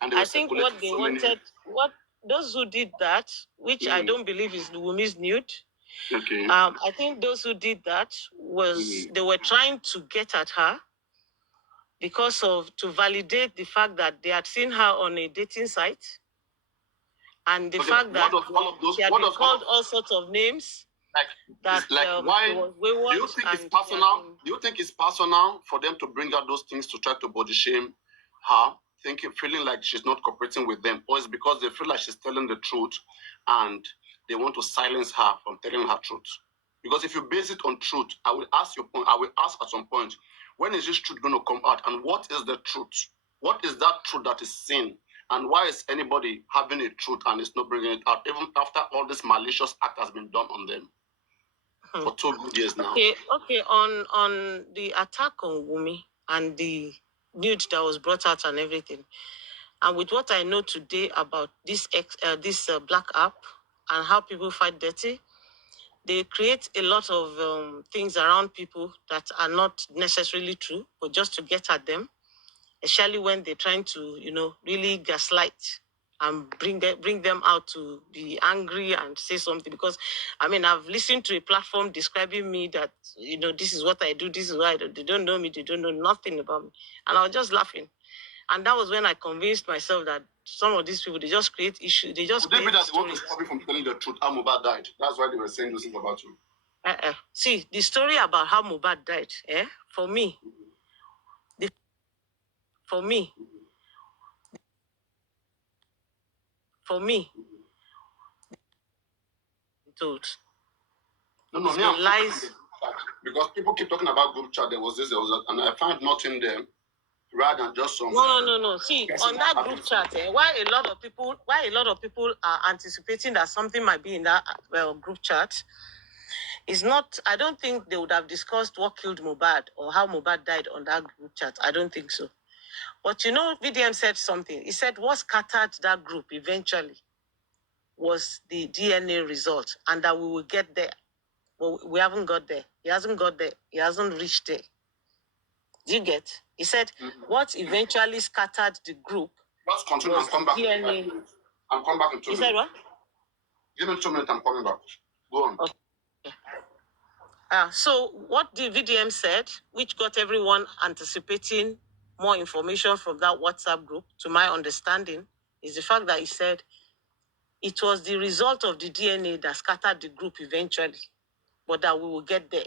I think what they wanted, what those who did that, which I don't believe is Wumi's nude, Okay. I think those who did that was they were trying to get at her because to validate the fact that they had seen her on a dating site, and the fact that she had been called all sorts of names. Why was wayward, do you think it's personal? Do you think it's personal for them to bring out those things to try to body shame her, feeling like she's not cooperating with them, or is because they feel like she's telling the truth and they want to silence her from telling her truth? Because if you base it on truth, I will ask at some point, when is this truth going to come out, and what is the truth? What is that truth that is seen? And why is anybody having a truth and is not bringing it out, even after all this malicious act has been done on them for 2 good years now? Okay. On the attack on Wumi and the nude that was brought out and everything, and with what I know today about this black app and how people fight dirty, they create a lot of things around people that are not necessarily true, but just to get at them, especially when they're trying to, really gaslight and bring them out to be angry and say something. Because, I've listened to a platform describing me that, this is what I do, this is what I do. They don't know me, they don't know nothing about me. And I was just laughing. And that was when I convinced myself that some of these people, they just create issues. They just create that stories. they want to stop you from telling the truth how Mohbad died. That's why they were saying those things about you. See, the story about how Mohbad died, for me, told. No, lies. Because people keep talking about group chat. There was this, there was that, and I found nothing there rather than just some. No. See, on that group chat, why a lot of people are anticipating that something might be in that group chat is not. I don't think they would have discussed what killed Mohbad or how Mohbad died on that group chat. I don't think so. But VDM said something. He said what scattered that group eventually was the DNA result, and that we will get there. But we haven't got there. He hasn't got there. He hasn't reached there. Do you get? He said what eventually scattered the group. Just continue and come back. DNA. I'm coming back in 2 minutes. You said what? Give me 2 minutes, I'm coming back. Go on. Okay. So what the VDM said, which got everyone anticipating more information from that WhatsApp group, to my understanding, is the fact that he said it was the result of the DNA that scattered the group eventually, but that we will get there.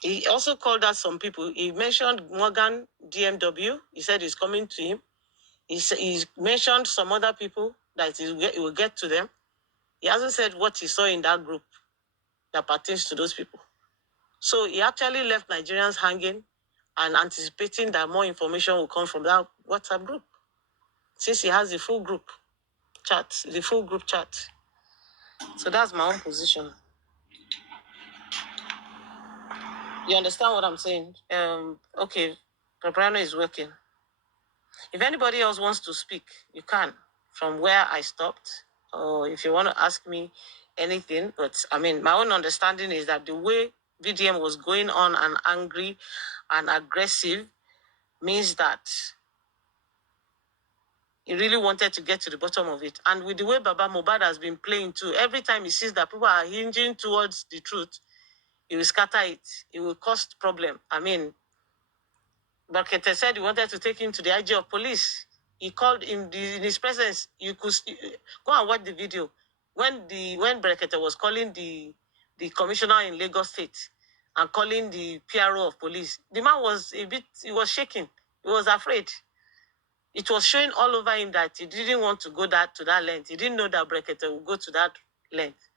He also called out some people. He mentioned Morgan DMW. He said he's coming to him. He mentioned some other people that he will get to them. He hasn't said what he saw in that group that pertains to those people. So he actually left Nigerians hanging and anticipating that more information will come from that WhatsApp group, since he has the full group chat. So that's my own position. You understand what I'm saying? Okay, Papariano is working. If anybody else wants to speak, you can, from where I stopped, or if you want to ask me anything. But my own understanding is that the way VDM was going on and angry and aggressive means that he really wanted to get to the bottom of it. And with the way Baba Mohbad has been playing too, every time he sees that people are hinging towards the truth, he will scatter it. It will cause problem. Bakete said he wanted to take him to the IG of police. He called him in his presence. You could go and watch the video. When Brekete was calling the commissioner in Lagos State and calling the PRO of police, the man was he was shaking. He was afraid. It was showing all over him that he didn't want to go to that length. He didn't know that Brekete would go to that length.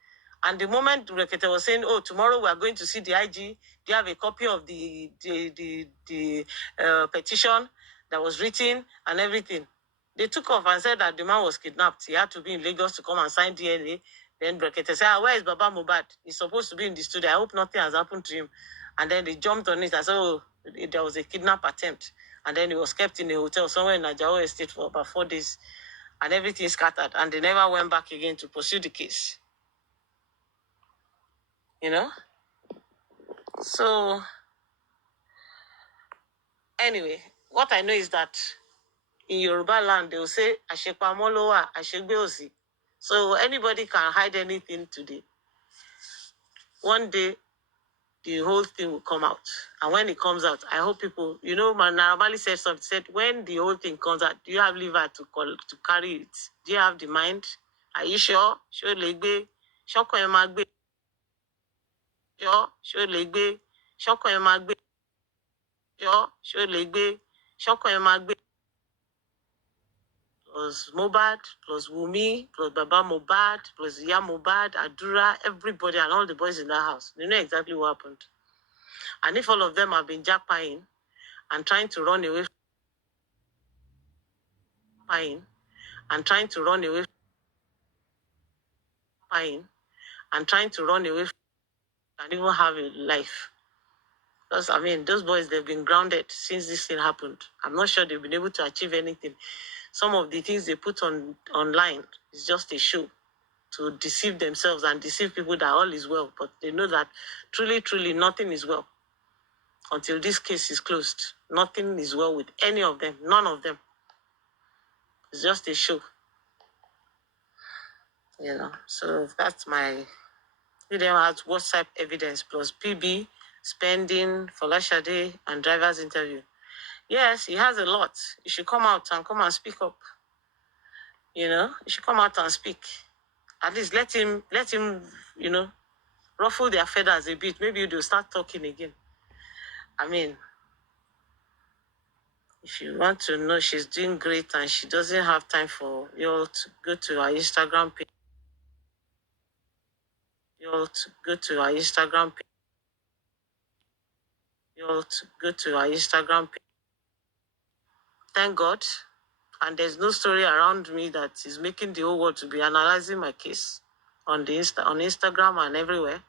And the moment Brekete was saying, "Oh, tomorrow we are going to see the IG. Do you have a copy of the petition that was written and everything?" They took off and said that the man was kidnapped. He had to be in Lagos to come and sign DNA. Then Brekete said, "Where is Baba Mohbad? He's supposed to be in the studio. I hope nothing has happened to him." And then they jumped on it and said, "Oh, there was a kidnap attempt." And then he was kept in a hotel somewhere in Najao Estate for about 4 days. And everything scattered. And they never went back again to pursue the case. So, anyway, what I know is that in Yoruba land, they will say, "Ashepamolowa, Ashegbeosi." So anybody can hide anything today. One day, the whole thing will come out. And when it comes out, I hope people, Narabali said something, said, when the whole thing comes out, do you have liver to carry it? Do you have the mind? Are you sure? Sure, legbe. Shoko emagbe. Sure, legbe. Shoko emagbe. Sure, legbe. Shoko emagbe. Plus Mobad, plus Wumi, plus Baba Mobad, plus Iya Mobad, Adura, everybody and all the boys in that house. They know exactly what happened. And if all of them have been jackpying and trying to run away and trying to run away and trying to run away and even have a life. Because, those boys, they've been grounded since this thing happened. I'm not sure they've been able to achieve anything. Some of the things they put online is just a show to deceive themselves and deceive people that all is well. But they know that truly, truly nothing is well. Until this case is closed, nothing is well with any of them. None of them. It's just a show. So that's my... Video has WhatsApp evidence plus PB, spending, Folashade, and driver's interview. Yes, he has a lot. You should come out and speak up. You should come out and speak. At least let him, ruffle their feathers a bit. Maybe they'll start talking again. If you want to know she's doing great and she doesn't have time for you all to go to her Instagram page. Thank God. And there's no story around me that is making the whole world to be analyzing my case on Instagram and everywhere.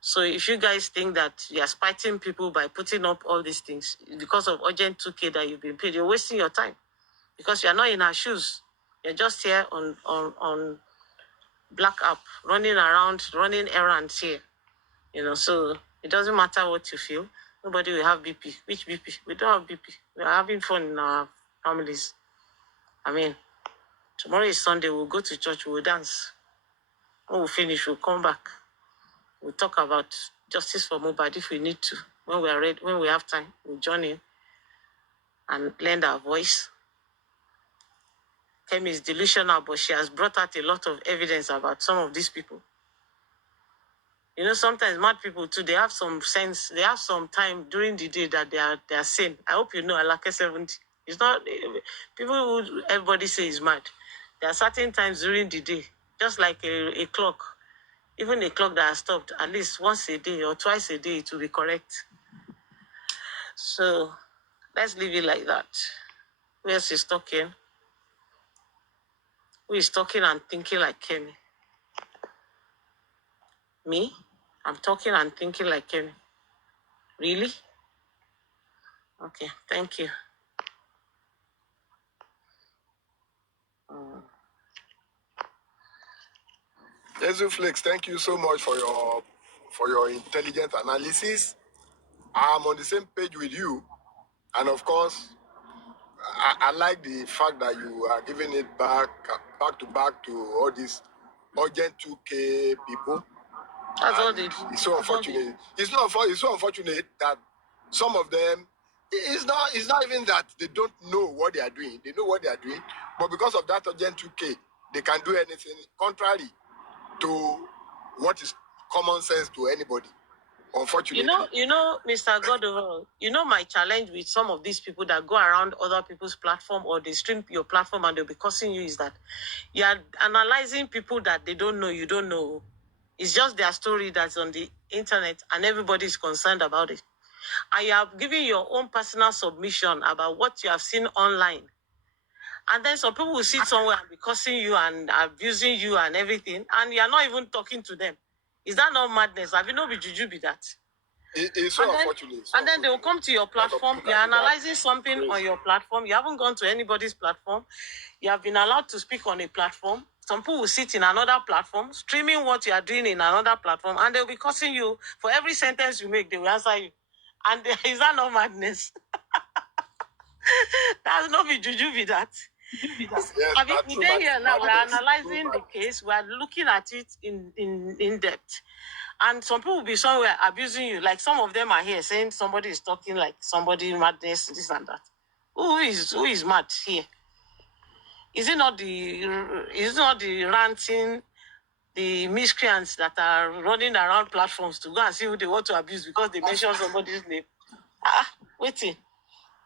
So if you guys think that you are spiting people by putting up all these things because of urgent 2K that you've been paid, you're wasting your time because you're not in her shoes. You're just here on Black App, running around, running errands here. So it doesn't matter what you feel. Nobody will have BP. Which BP? We don't have BP. We're having fun in our families. Tomorrow is Sunday. We'll go to church. We'll dance. When we finish, we'll come back. We'll talk about justice for Mobad if we need to. When we are ready, when we have time, we'll join in and lend our voice. Kemi is delusional, but she has brought out a lot of evidence about some of these people. Sometimes mad people too, they have some sense, they have some time during the day that they are sane. I hope you know Alake 70. It's not people who everybody say is mad. There are certain times during the day, just like a clock. Even a clock that has stopped at least once a day or twice a day, it will be correct. So let's leave it like that. Who else is talking? Who is talking and thinking like Kemi? Me? I'm talking and thinking like Kemi. Really? Okay, thank you. Flex, thank you so much for your intelligent analysis. I'm on the same page with you, and of course, I like the fact that you are giving it back to back to all these urgent 2K people. That's all they do. It's so unfortunate. It's so unfortunate that some of them. It's not even that they don't know what they are doing. They know what they are doing, but because of that urgent 2K, they can do anything contrary to what is common sense to anybody. Unfortunately. Mr. Godova, my challenge with some of these people that go around other people's platform or they stream your platform and they'll be cursing you is that you are analyzing people that they don't know, you don't know. It's just their story that's on the internet and everybody is concerned about it. And you have given your own personal submission about what you have seen online. And then some people will sit somewhere and be cursing you and abusing you and everything, and you are not even talking to them. Is that not madness? Have you not been juju be that? It's so unfortunate. And then they will come to your platform. You're analyzing something on your platform. You haven't gone to anybody's platform. You have been allowed to speak on a platform. Some people will sit in another platform, streaming what you are doing in another platform, and they'll be cursing you. For every sentence you make, they will answer you. And is that not madness? That's not be juju be that. Yes, I mean, that's we true, dey but here now. We're madness, analyzing true the madness. case. We're looking at it in depth. And some people will be somewhere abusing you. Like some of them are here saying somebody is talking like somebody madness, this and that. Who is mad here? Is it not the ranting, the miscreants that are running around platforms to go and see who they want to abuse because they mention somebody's name? Waiting.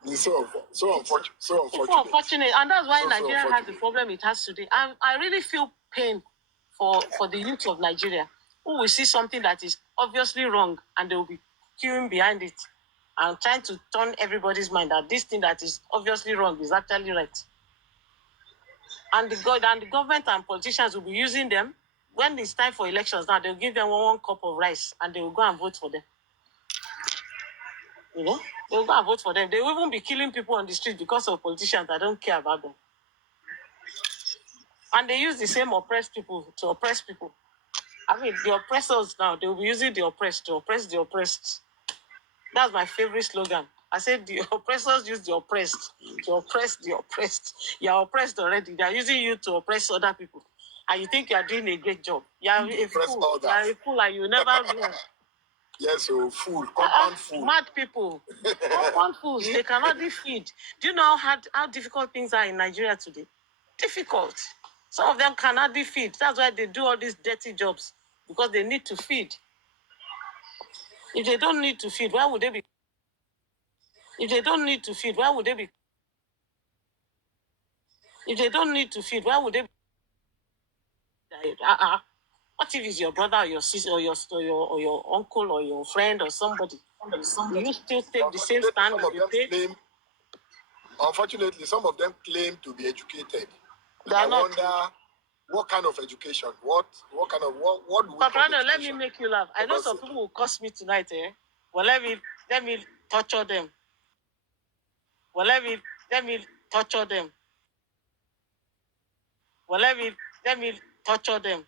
It's so unfortunate. It's so unfortunate, and that's why So Nigeria has the unfortunate. problem it has today. I really feel pain for the youth of Nigeria who will see something that is obviously wrong and they will be queuing behind it and trying to turn everybody's mind that this thing that is obviously wrong is actually right. And the government and politicians will be using them. When it's time for elections now, they'll give them one cup of rice and they will go and vote for them. You know? They'll go and vote for them. They will even be killing people on the street because of politicians that don't care about them. And they use the same oppressed people to oppress people. I mean, the oppressors now, they will be using the oppressed to oppress the oppressed. That's my favorite slogan. I said the oppressors use the oppressed to oppress the oppressed. You're oppressed already. They're using you to oppress other people. And you think you're doing a great job. You're a fool. You're a fool and you never learn. Yes, so fool, compound fool. Mad people. Compound fools, they can hardly feed. Do you know how difficult things are in Nigeria today? Difficult. Some of them can hardly feed. That's why they do all these dirty jobs, because they need to feed. If they don't need to feed, why would they be? If they don't need to feed, why would they be? If they don't need to feed, why would they be? What if it's your brother or your sister or your uncle or your friend or somebody? Do you still take the same stand with the pay? Unfortunately, some of them claim to be educated. I wonder what kind of education, what do we call Papariano, let me education? make you laugh. I know some people will curse me tonight, eh? Well, let me torture them. Well, let me torture them. Well, let me torture them.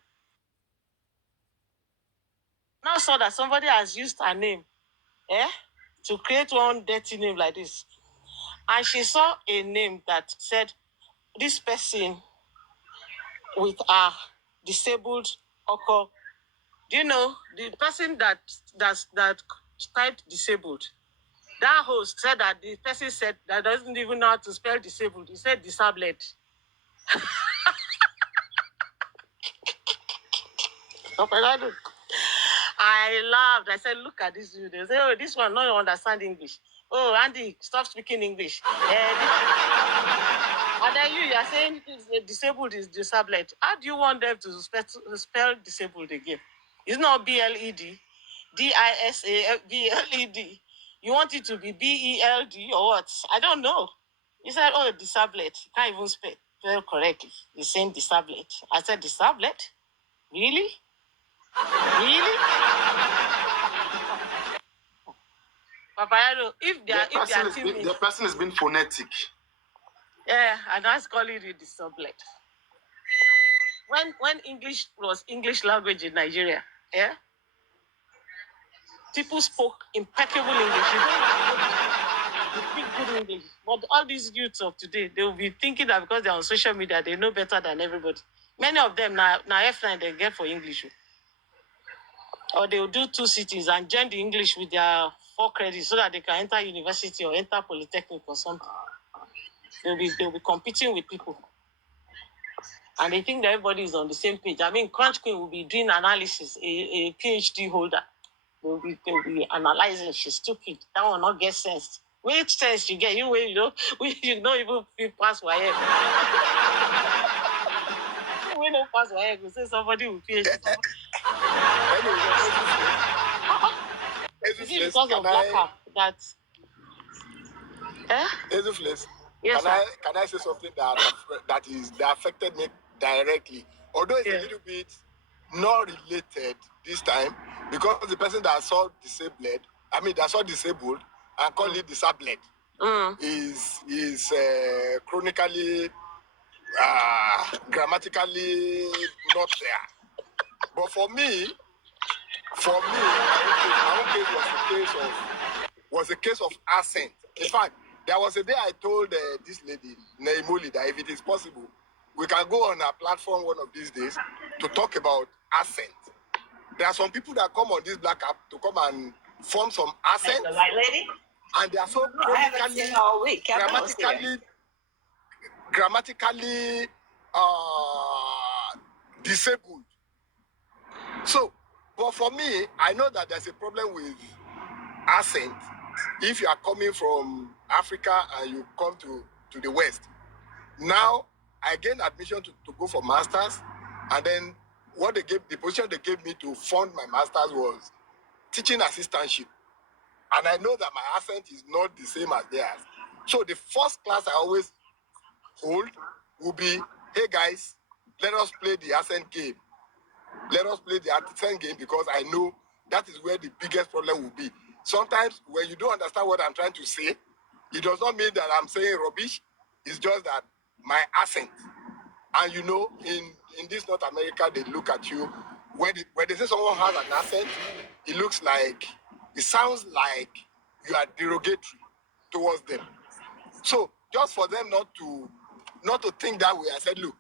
Now saw that somebody has used her name, eh, to create one dirty name like this, and she saw a name that said this person with a disabled uncle. Do you know the person that typed disabled? That host said that the person said that doesn't even know how to spell disabled. He said disabled. I laughed. I said, look at this dude. They say, oh, this one don't understand English. Oh, Andy, stop speaking English. And then you are saying disabled is disabled. How do you want them to spell disabled again? It's not BLED, DISABLED. You want it to be BELD or what? I don't know. He said, oh, disabled. You can't even spell correctly. He's saying disabled. I said, disabled? Really? Really? Papariano, if the person is being phonetic. Yeah, and that's calling it disabled. When English was English language in Nigeria, yeah, people spoke impeccable English. You speak good English. But all these youths of today, they will be thinking that because they're on social media, they know better than everybody. Many of them now F9 they get for English. Or they will do 2 cities and join the English with their 4 credits so that they can enter university or enter polytechnic or something. They'll be competing with people. And they think that everybody is on the same page. I mean, Crunch Queen will be doing analysis, a PhD holder. They'll be analyzing. She's stupid. That will not get sense. Which sense you get? You don't even feel pass YF. We don't pass YF. You say somebody will PhD. Is it because of black cap that? Yes, can I say something that affected me directly? Although it's a little bit not related this time, because the person that saw disabled and call it disabled is chronically, grammatically not there. But for me, my own case was a case of accent. In fact, There was a day I told this lady, Naimoli, that if it is possible, we can go on a platform one of these days to talk about accent. There are some people that come on this black app to come and form some accent. The white lady? And they are so I haven't seen her all week. grammatically disabled. So, but for me, I know that there's a problem with accent. If you are coming from Africa and you come to the West, now I gained admission to go for masters, and then the position they gave me to fund my masters was teaching assistantship, and I know that my accent is not the same as theirs. So the first class I always hold will be, hey guys, let us play the accent game. Let us play the accent game, because I know that is where the biggest problem will be. Sometimes when you don't understand what I'm trying to say, it does not mean that I'm saying rubbish. It's just that my accent. And you know, in this North America, they look at you. When they say someone has an accent, it sounds like you are derogatory towards them. So just for them not to think that way, I said, look,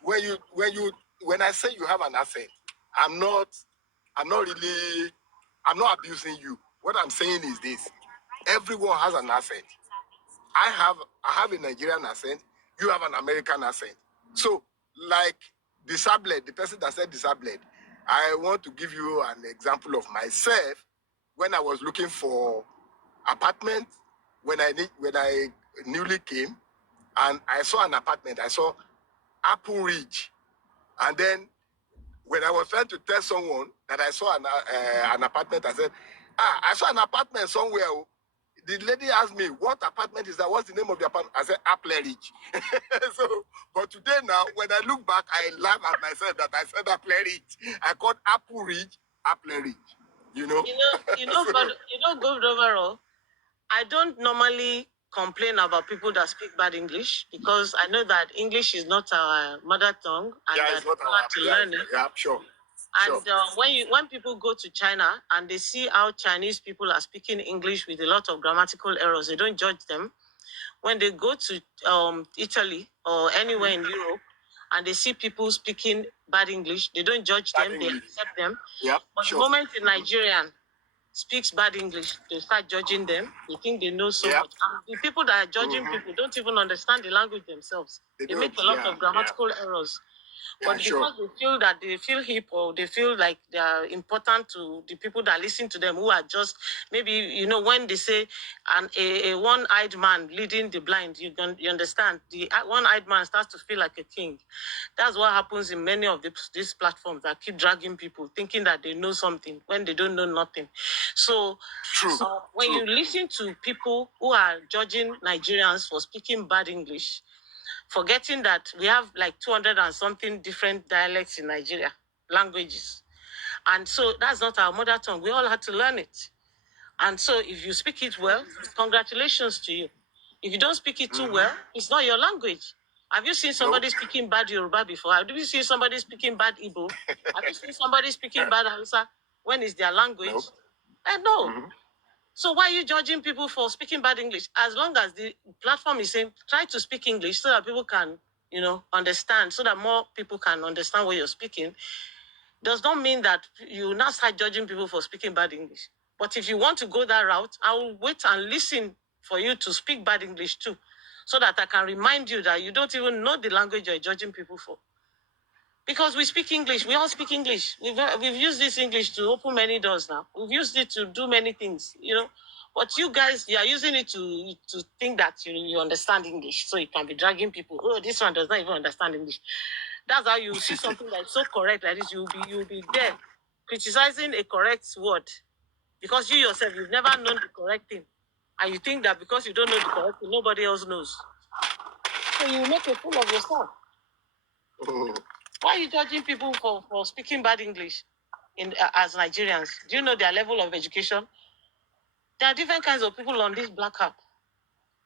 when I say you have an accent, I'm not abusing you. What I'm saying is this: everyone has an accent. I have a Nigerian accent. You have an American accent. So, like disabled, the person that said disabled, I want to give you an example of myself. When I was looking for apartment, when I newly came, and I saw an apartment, I saw Apple Ridge, and then when I was trying to tell someone that I saw an apartment, I said, I saw an apartment somewhere. The lady asked me, what apartment is that? What's the name of the apartment? I said, Apple Ridge. So, but today now, when I look back, I laugh at myself that I said Apple Ridge. I called Apple Ridge, Apple Ridge. You know, good overall, I don't normally complain about people that speak bad English, because I know that English is not our mother tongue, and that it's hard to learn it. Yeah, sure. And when people go to China and they see how Chinese people are speaking English with a lot of grammatical errors, they don't judge them. When they go to Italy or anywhere in Europe and they see people speaking bad English, they don't judge them, they accept them. Yeah, but the moment a Nigerian speaks bad English, they start judging them. They think they know so much. And the people that are judging people don't even understand the language themselves. They make a lot of grammatical errors. But because they feel hip, or they feel like they are important to the people that listen to them, who are just, maybe, when they say a one-eyed man leading the blind, you understand, the one-eyed man starts to feel like a king. That's what happens in many of these platforms that keep dragging people, thinking that they know something when they don't know nothing. So, when you listen to people who are judging Nigerians for speaking bad English, forgetting that we have like 200 and something different dialects in Nigeria, languages. And so that's not our mother tongue. We all had to learn it. And so if you speak it well, congratulations to you. If you don't speak it too well, it's not your language. Have you seen somebody speaking bad Yoruba before? Have you seen somebody speaking bad Igbo? Have you seen somebody speaking bad Hausa when it's their language? No. So why are you judging people for speaking bad English? As long as the platform is saying, try to speak English so that people can, understand, so that more people can understand what you're speaking, does not mean that you now start judging people for speaking bad English. But if you want to go that route, I will wait and listen for you to speak bad English too, so that I can remind you that you don't even know the language you're judging people for. Because we speak English, we all speak English. We've used this English to open many doors now. We've used it to do many things, But you guys, you are using it to think that you understand English, so you can be dragging people. Oh, this one does not even understand English. That's how you see something that's so correct like this. You'll be there criticizing a correct word, because you yourself, you've never known the correct thing, and you think that because you don't know the correct thing, nobody else knows. So you make a fool of yourself. Why are you judging people for speaking bad English as Nigerians? Do you know their level of education? There are different kinds of people on this black app.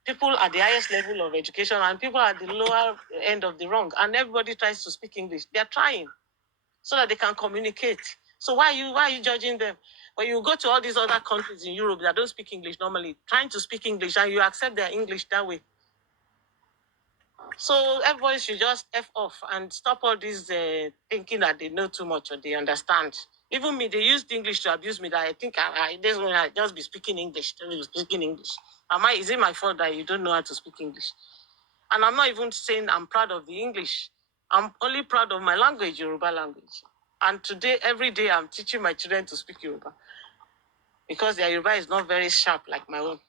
People at the highest level of education and people at the lower end of the rung. And everybody tries to speak English. They're trying so that they can communicate. So why are you judging them? When you go to all these other countries in Europe that don't speak English normally, trying to speak English, and you accept their English that way. So everybody should just F off and stop all this thinking that they know too much or they understand. Even me, they used English to abuse me. That I think this one I just be speaking English. Is it my fault that you don't know how to speak English? And I'm not even saying I'm proud of the English. I'm only proud of my language, Yoruba language. And today, every day, I'm teaching my children to speak Yoruba. Because their Yoruba is not very sharp like my own.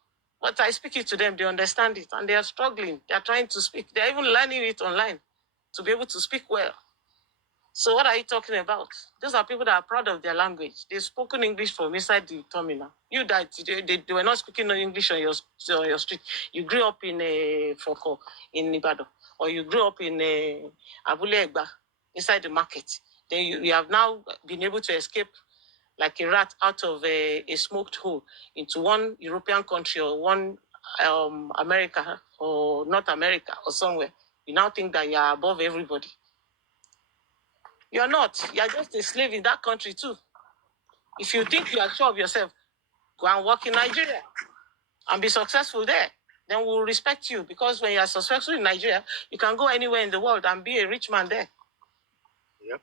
But I speak it to them, they understand it, and they are struggling. They are trying to speak. They are even learning it online to be able to speak well. So what are you talking about? Those are people that are proud of their language. They've spoken English from inside the terminal. You that they were not speaking English on your street. You grew up in Foko, in Ibadan, or you grew up in Abule Egba, inside the market. Then you have now been able to escape like a rat out of a smoked hole into one European country or one America or North America or somewhere. You now think that you are above everybody. You're not. You're just a slave in that country too. If you think you are sure of yourself, go and work in Nigeria and be successful there. Then we'll respect you, because when you are successful in Nigeria, you can go anywhere in the world and be a rich man there. Yep.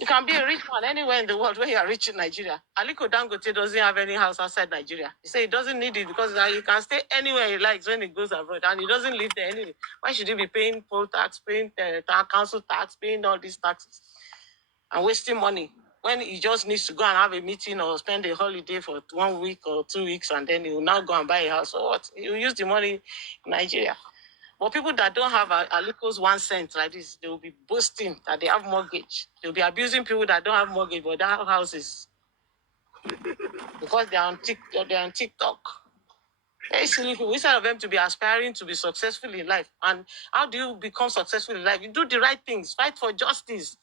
You can be a rich man anywhere in the world when you are rich in Nigeria. Aliko Dangote doesn't have any house outside Nigeria. He said he doesn't need it because he can stay anywhere he likes when he goes abroad, and he doesn't live there anyway. Why should he be paying poll tax, paying council tax, paying all these taxes, and wasting money when he just needs to go and have a meeting or spend a holiday for 1 week or 2 weeks, and then he will now go and buy a house? So what? He will use the money in Nigeria. But people that don't have Aliko's 1 cent like this, they will be boasting that they have mortgage. They'll be abusing people that don't have mortgage but they have houses because they're on TikTok. Very silly people. Instead of them to be aspiring to be successful in life. And how do you become successful in life? You do the right things. Fight for justice.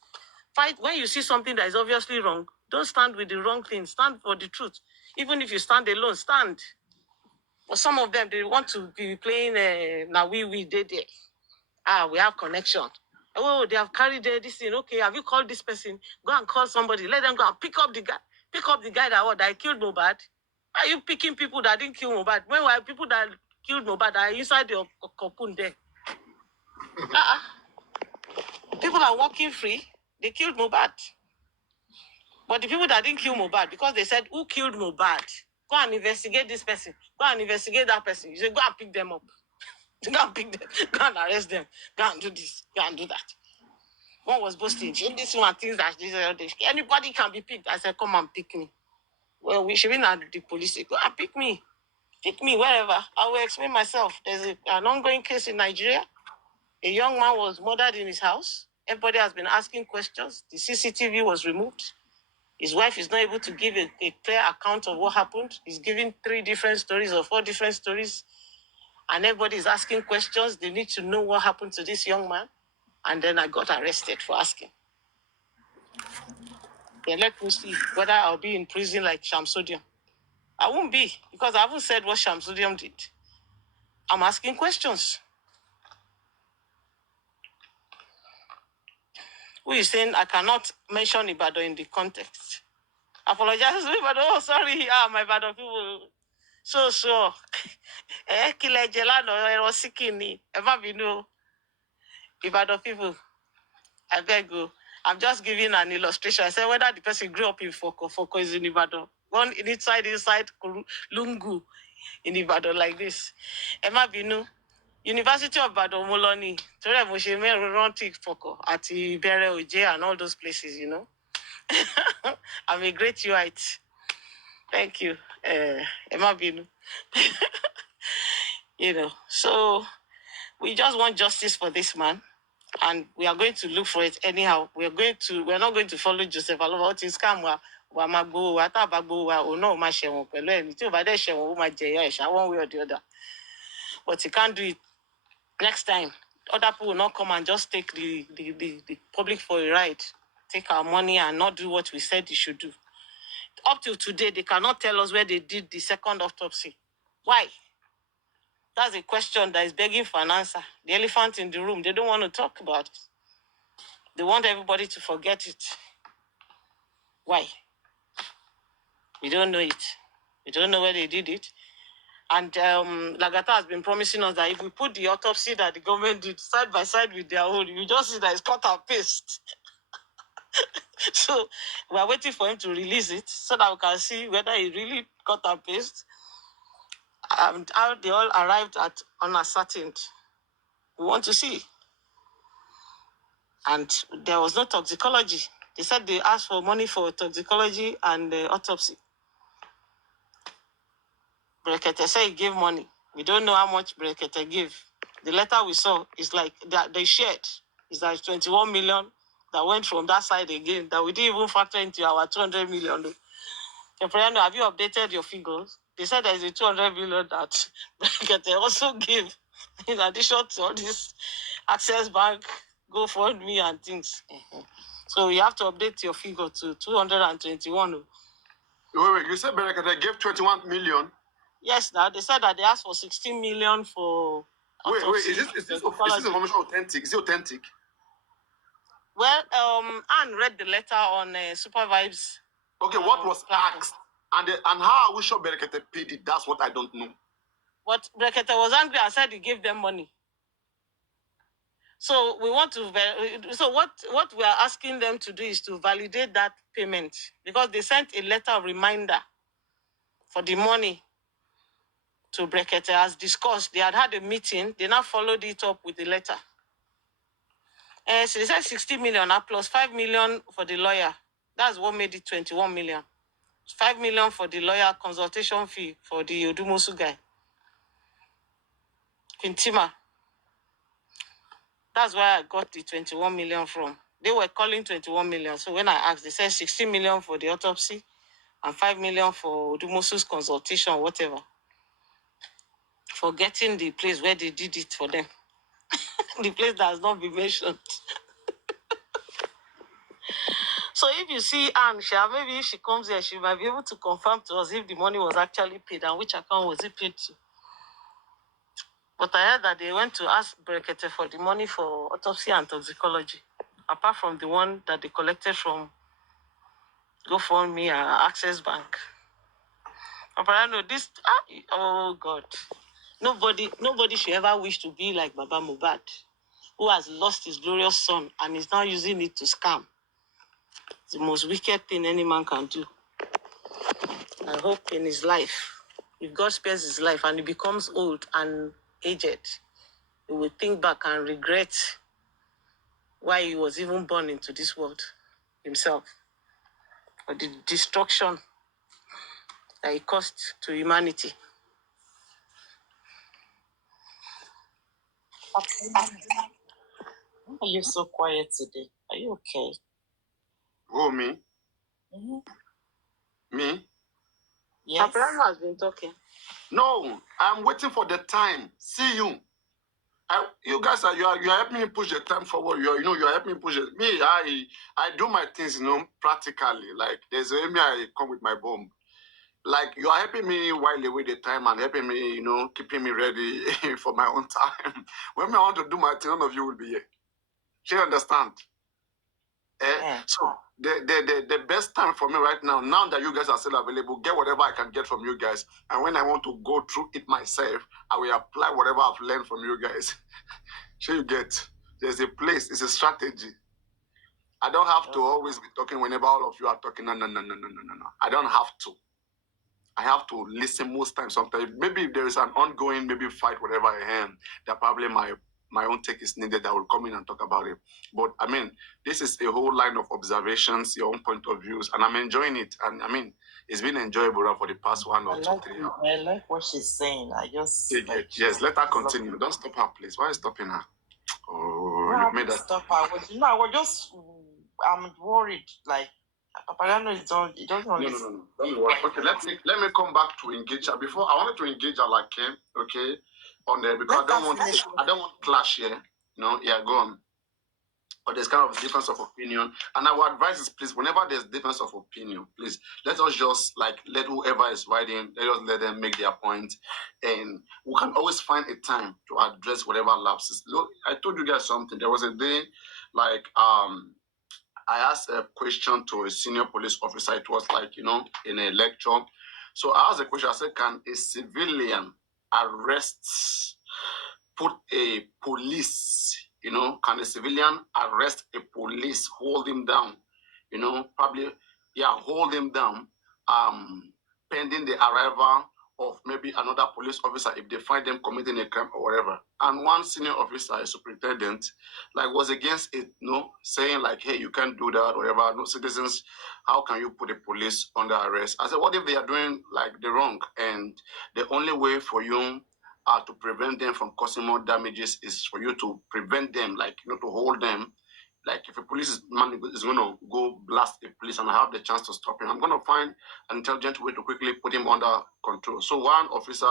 Fight when you see something that is obviously wrong. Don't stand with the wrong thing. Stand for the truth. Even if you stand alone, stand. But some of them, they want to be playing now we did it. We have connection. Oh, they have carried this thing. Okay, have you called this person? Go and call somebody. Let them go and pick up the guy. Pick up the guy that killed Mohbad. Are you picking people that didn't kill Mohbad? Meanwhile, people that killed Mohbad are inside your cocoon there. People are walking free. They killed Mohbad. But the people that didn't kill Mohbad, because they said, who killed Mohbad? Go and investigate this person. Go and investigate that person. You say, go and pick them up. Go and pick them. Go and arrest them. Go and do this. Go and do that. One was boasting. This one thinks that anybody can be picked. I said, come and pick me. Well, we should be at the police. Go and pick me. Pick me wherever. I will explain myself. There's an ongoing case in Nigeria. A young man was murdered in his house. Everybody has been asking questions. The CCTV was removed. His wife is not able to give a clear account of what happened. He's giving 3 different stories or 4 different stories. And everybody is asking questions. They need to know what happened to this young man. And then I got arrested for asking. Then let me see whether I'll be in prison like Shamsodium. I won't be, because I haven't said what Shamsodium did. I'm asking questions. Who is saying I cannot mention Ibadan in the context? Apologize to Ibadan. Oh, sorry. My Ibadan people. So. Ibadan people. I beg you. I'm just giving an illustration. I said whether the person grew up in Foko is in Ibadan. One inside Lungu in Ibadan like this. Emma Binu, University of Ibadan Moloni. Torí mo ṣe mẹ́rin rántí Foko àti Bẹ̀rẹ̀ Òjé and all those places, you know. I'm a great Uite. Thank you. Emma Binu. You know, so we just want justice for this man. And we are going to look for it anyhow. We're not going to follow Joseph Aloba. What is scam? One way or the other. But he can't do it next time. Other people will not come and just take the public for a ride, take our money and not do what we said they should do. Up till today, they cannot tell us where they did the second autopsy. Why? That's a question that is begging for an answer. The elephant in the room, they don't want to talk about it. They want everybody to forget it. Why? We don't know it. We don't know where they did it. And Lagata has been promising us that if we put the autopsy that the government did side by side with their own, you just see that it's cut and paste. So we are waiting for him to release it so that we can see whether he really cut and paste and how they all arrived at unascertained. We want to see. And there was no toxicology. They said they asked for money for toxicology and autopsy. Brekete said he gave money. We don't know how much Brekete gave. The letter we saw is like they shared. It's like 21 million that went from that side again that we didn't even factor into our 200 million. Papariano, have you updated your figures? They said there's a 200 million that Brekete also gave in addition to all this Access Bank, GoFundMe and things. So you have to update your figure to 221. Wait, you said Berekete gave 21 million? Yes, now they said that they asked for 16 million for. Wait, is this information authentic? Is it authentic? Well, Anne read the letter on Super Vibes. Okay, what was asked? And how are we sure Berekete paid it? That's what I don't know. But Berekete was angry and said he gave them money. So we want to. So what we are asking them to do is to validate that payment, because they sent a letter of reminder for the money to Berekete as discussed. They had a meeting. They now followed it up with the letter. So they said 60 million plus 5 million for the lawyer. That's what made it 21 million. 5 million for the lawyer consultation fee for the Odumosu guy. Quintima. That's where I got the 21 million from. They were calling 21 million. So when I asked, they said 16 million for the autopsy and 5 million for Odumosu's consultation, whatever. For getting the place where they did it for them. The place that has not been mentioned. So if you see Anne, maybe if she comes here, she might be able to confirm to us if the money was actually paid and which account was it paid to. But I heard that they went to ask Berekete for the money for autopsy and toxicology, apart from the one that they collected from GoFundMe and Access Bank. Papariano, this, oh God. Nobody should ever wish to be like Baba Mohbad, who has lost his glorious son and is now using it to scam. It's the most wicked thing any man can do. I hope in his life, if God spares his life and he becomes old and aged, he will think back and regret why he was even born into this world himself, or the destruction that he caused to humanity. Why are you so quiet today? Are you okay? Oh, me? Mm-hmm. Me? Yes. Papariano has been talking. No, I'm waiting for the time. See you. You guys are helping me push the time forward. You're helping me push it. Me, I do my things, practically. Like there's a way I come with my bomb. Like you are helping me while away the time and helping me, keeping me ready for my own time. When I want to do my thing, none of you will be here. Do you understand? Yeah. So the best time for me right now that you guys are still available, get whatever I can get from you guys. And when I want to go through it myself, I will apply whatever I've learned from you guys. Sure you get. There's a place, it's a strategy. I don't have to always be talking whenever all of you are talking. No. I don't have to. I have to listen most times. Sometimes maybe if there is an ongoing fight, whatever I am, that probably my own take is needed. I will come in and talk about it. But I mean, this is a whole line of observations, your own point of views, and I'm enjoying it. And I mean, it's been enjoyable for the past 1 or 2, 3 hours. I like what she's saying. I just yes, let her continue. Don't stop her, please. Why are you stopping her? Oh, no, you made her stop her. I was just I'm worried. Like Papariano is on. He doesn't. No. Don't worry. Okay, let me come back to engage her. Before I wanted to engage her like him, okay, on there because I don't want clash here. Go on. But there's kind of a difference of opinion, and I would advise is please, whenever there's difference of opinion, please let us just let whoever is writing, let them make their point, and we can always find a time to address whatever lapses. Look, I told you guys something. There was a day I asked a question to a senior police officer. It was like, in a lecture. So I asked a question. I said, can a civilian put a police, can a civilian arrest a police, hold him down, probably, hold him down, pending the arrival of maybe another police officer if they find them committing a crime or whatever. And one senior officer, a superintendent, was against it, saying like, hey, you can't do that, whatever. No citizens, how can you put the police under arrest? I said, what if they are doing the wrong? And the only way for you to prevent them from causing more damages is for you to prevent them, to hold them. Like if a police man is going to go blast a police and I have the chance to stop him, I'm going to find an intelligent way to quickly put him under control. So one officer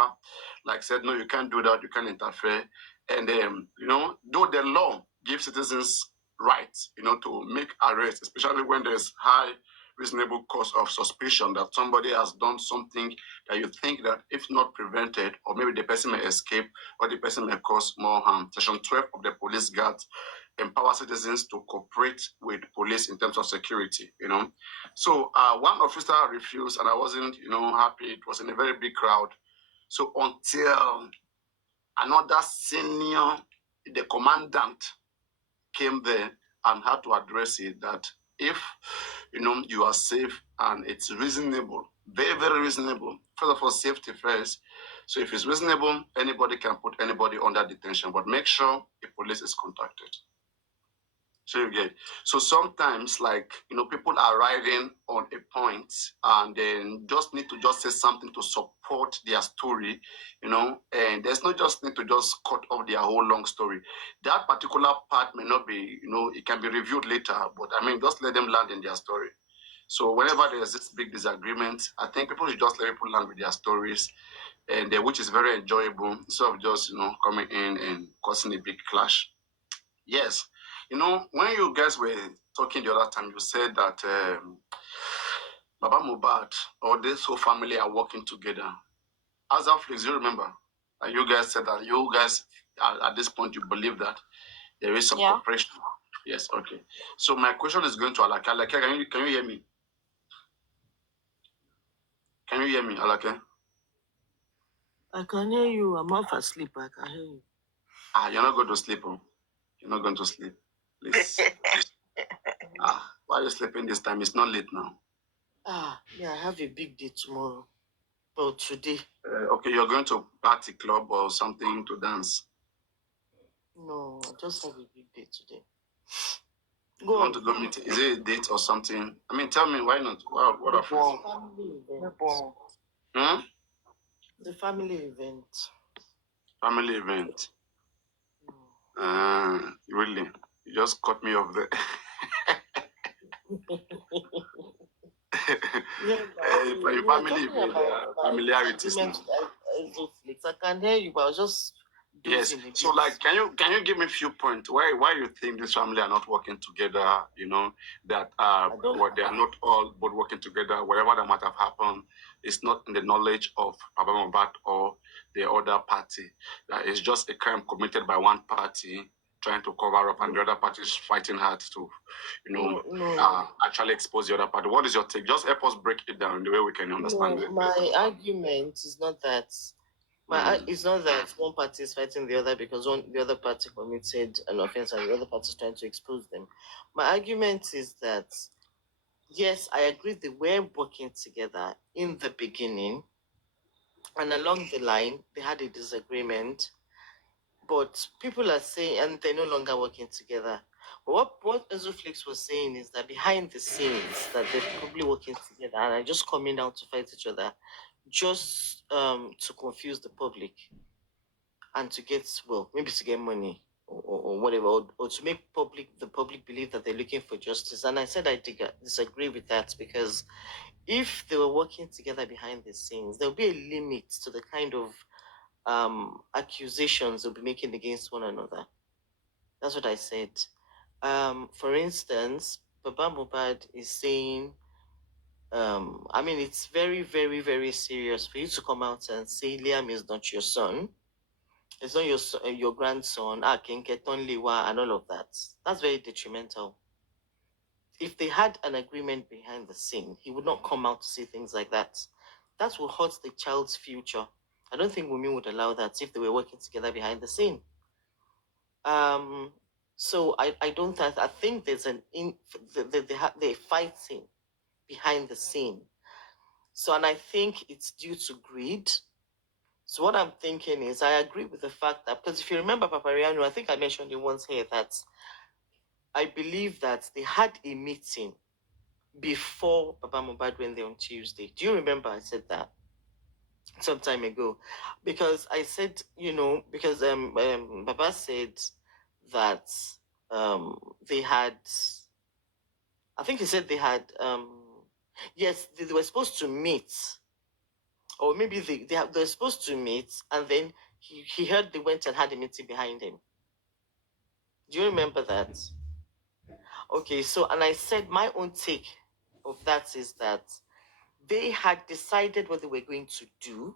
said, no, you can't do that, you can't interfere. And though the law gives citizens rights, to make arrests, especially when there's high reasonable cause of suspicion that somebody has done something that you think that if not prevented, or maybe the person may escape, or the person may cause more harm. Section 12 of the Police Guide empower citizens to cooperate with police in terms of security, So one officer refused, and I wasn't, happy. It was in a very big crowd. So until another senior, the commandant, came there and had to address it that if you are safe and it's reasonable, very, very reasonable. First of all, safety first. So if it's reasonable, anybody can put anybody under detention, but make sure the police is contacted. So you get. So sometimes, people are riding on a point and then just need to just say something to support their story, and there's no just need to just cut off their whole long story. That particular part may not be, it can be reviewed later, but just let them land in their story. So whenever there's this big disagreement, I think people should just let people land with their stories, and which is very enjoyable instead of just, coming in and causing a big clash. Yes. When you guys were talking the other time, you said that Baba Mubad or this whole family are working together. As of Flix, you remember? And you guys said that you guys, at this point, you believe that there is some cooperation. Yes, okay. So my question is going to Alake. Alake, can you hear me? Can you hear me, Alake? I can hear you. I'm half asleep. I can hear you. You're not going to sleep, huh? You're not going to sleep. Please. Why are you sleeping this time? It's not late now. Yeah, I have a big day tomorrow. But today. Okay, you're going to party club or something to dance? No, I just have a big day today. Go on. To go meet? Is it a date or something? Tell me, why not? What are family event. The family event. Family event. Really? You just cut me off there. Family event, familiarities now. I can hear you, but I was just yes. So, can you give me a few points why you think this family are not working together? That they are not all both working together. Whatever that might have happened is not in the knowledge of Baba Mohbad or the other party. That is just a crime committed by one party trying to cover up, and the other party is fighting hard to, actually expose the other party. What is your take? Just help us break it down the way we can understand it. My argument is not that. It's not that one party is fighting the other because the other party committed an offense and the other party is trying to expose them. My argument is that, yes, I agree they were working together in the beginning, and along the line, they had a disagreement. But people are saying, and they're no longer working together. But what Ezoflix was saying is that behind the scenes, that they're probably working together and are just coming out to fight each other, just to confuse the public and to get, maybe to get money or whatever, or to make the public believe that they're looking for justice. And I said I disagree with that, because if they were working together behind the scenes, there'll be a limit to the kind of accusations they'll be making against one another. That's what I said. For instance, Baba Mohbad is saying, it's very, very, very serious for you to come out and say Liam is not your son. It's not your grandson, Kinketon Liwa, and all of that. That's very detrimental. if they had an agreement behind the scene, he would not come out to say things like that. That will hurt the child's future. I don't think Wumi would allow that if they were working together behind the scene. So I don't I think there's they're fighting behind the scene. So, and I think it's due to greed. So what I'm thinking is, I agree with the fact that, because if you remember Papariano, I think I mentioned it once here, that I believe that they had a meeting before Baba Mohbad went there on Tuesday. Do you remember I said that some time ago? Because I said, because Baba said that they had, I think he said they had, yes, they were supposed to meet, or maybe they're supposed to meet, and then he heard they went and had a meeting behind him. Do you remember that? Okay, so, and I said my own take of that is that they had decided what they were going to do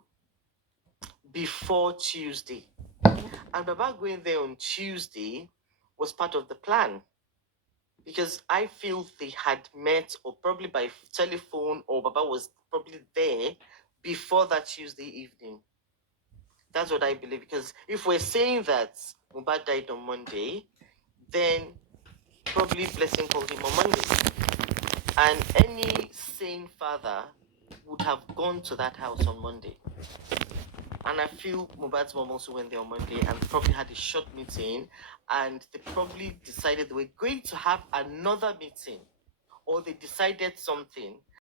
before Tuesday. And Baba going there on Tuesday was part of the plan. Because I feel they had met, or probably by telephone, or Baba was probably there before that Tuesday evening. That's what I believe. Because if we're saying that Mohbad died on Monday, then probably Blessing called him on Monday. And any sane father would have gone to that house on Monday. And I feel Mohbad's mom also went there on Monday and probably had a short meeting, and they probably decided they were going to have another meeting, or they decided something.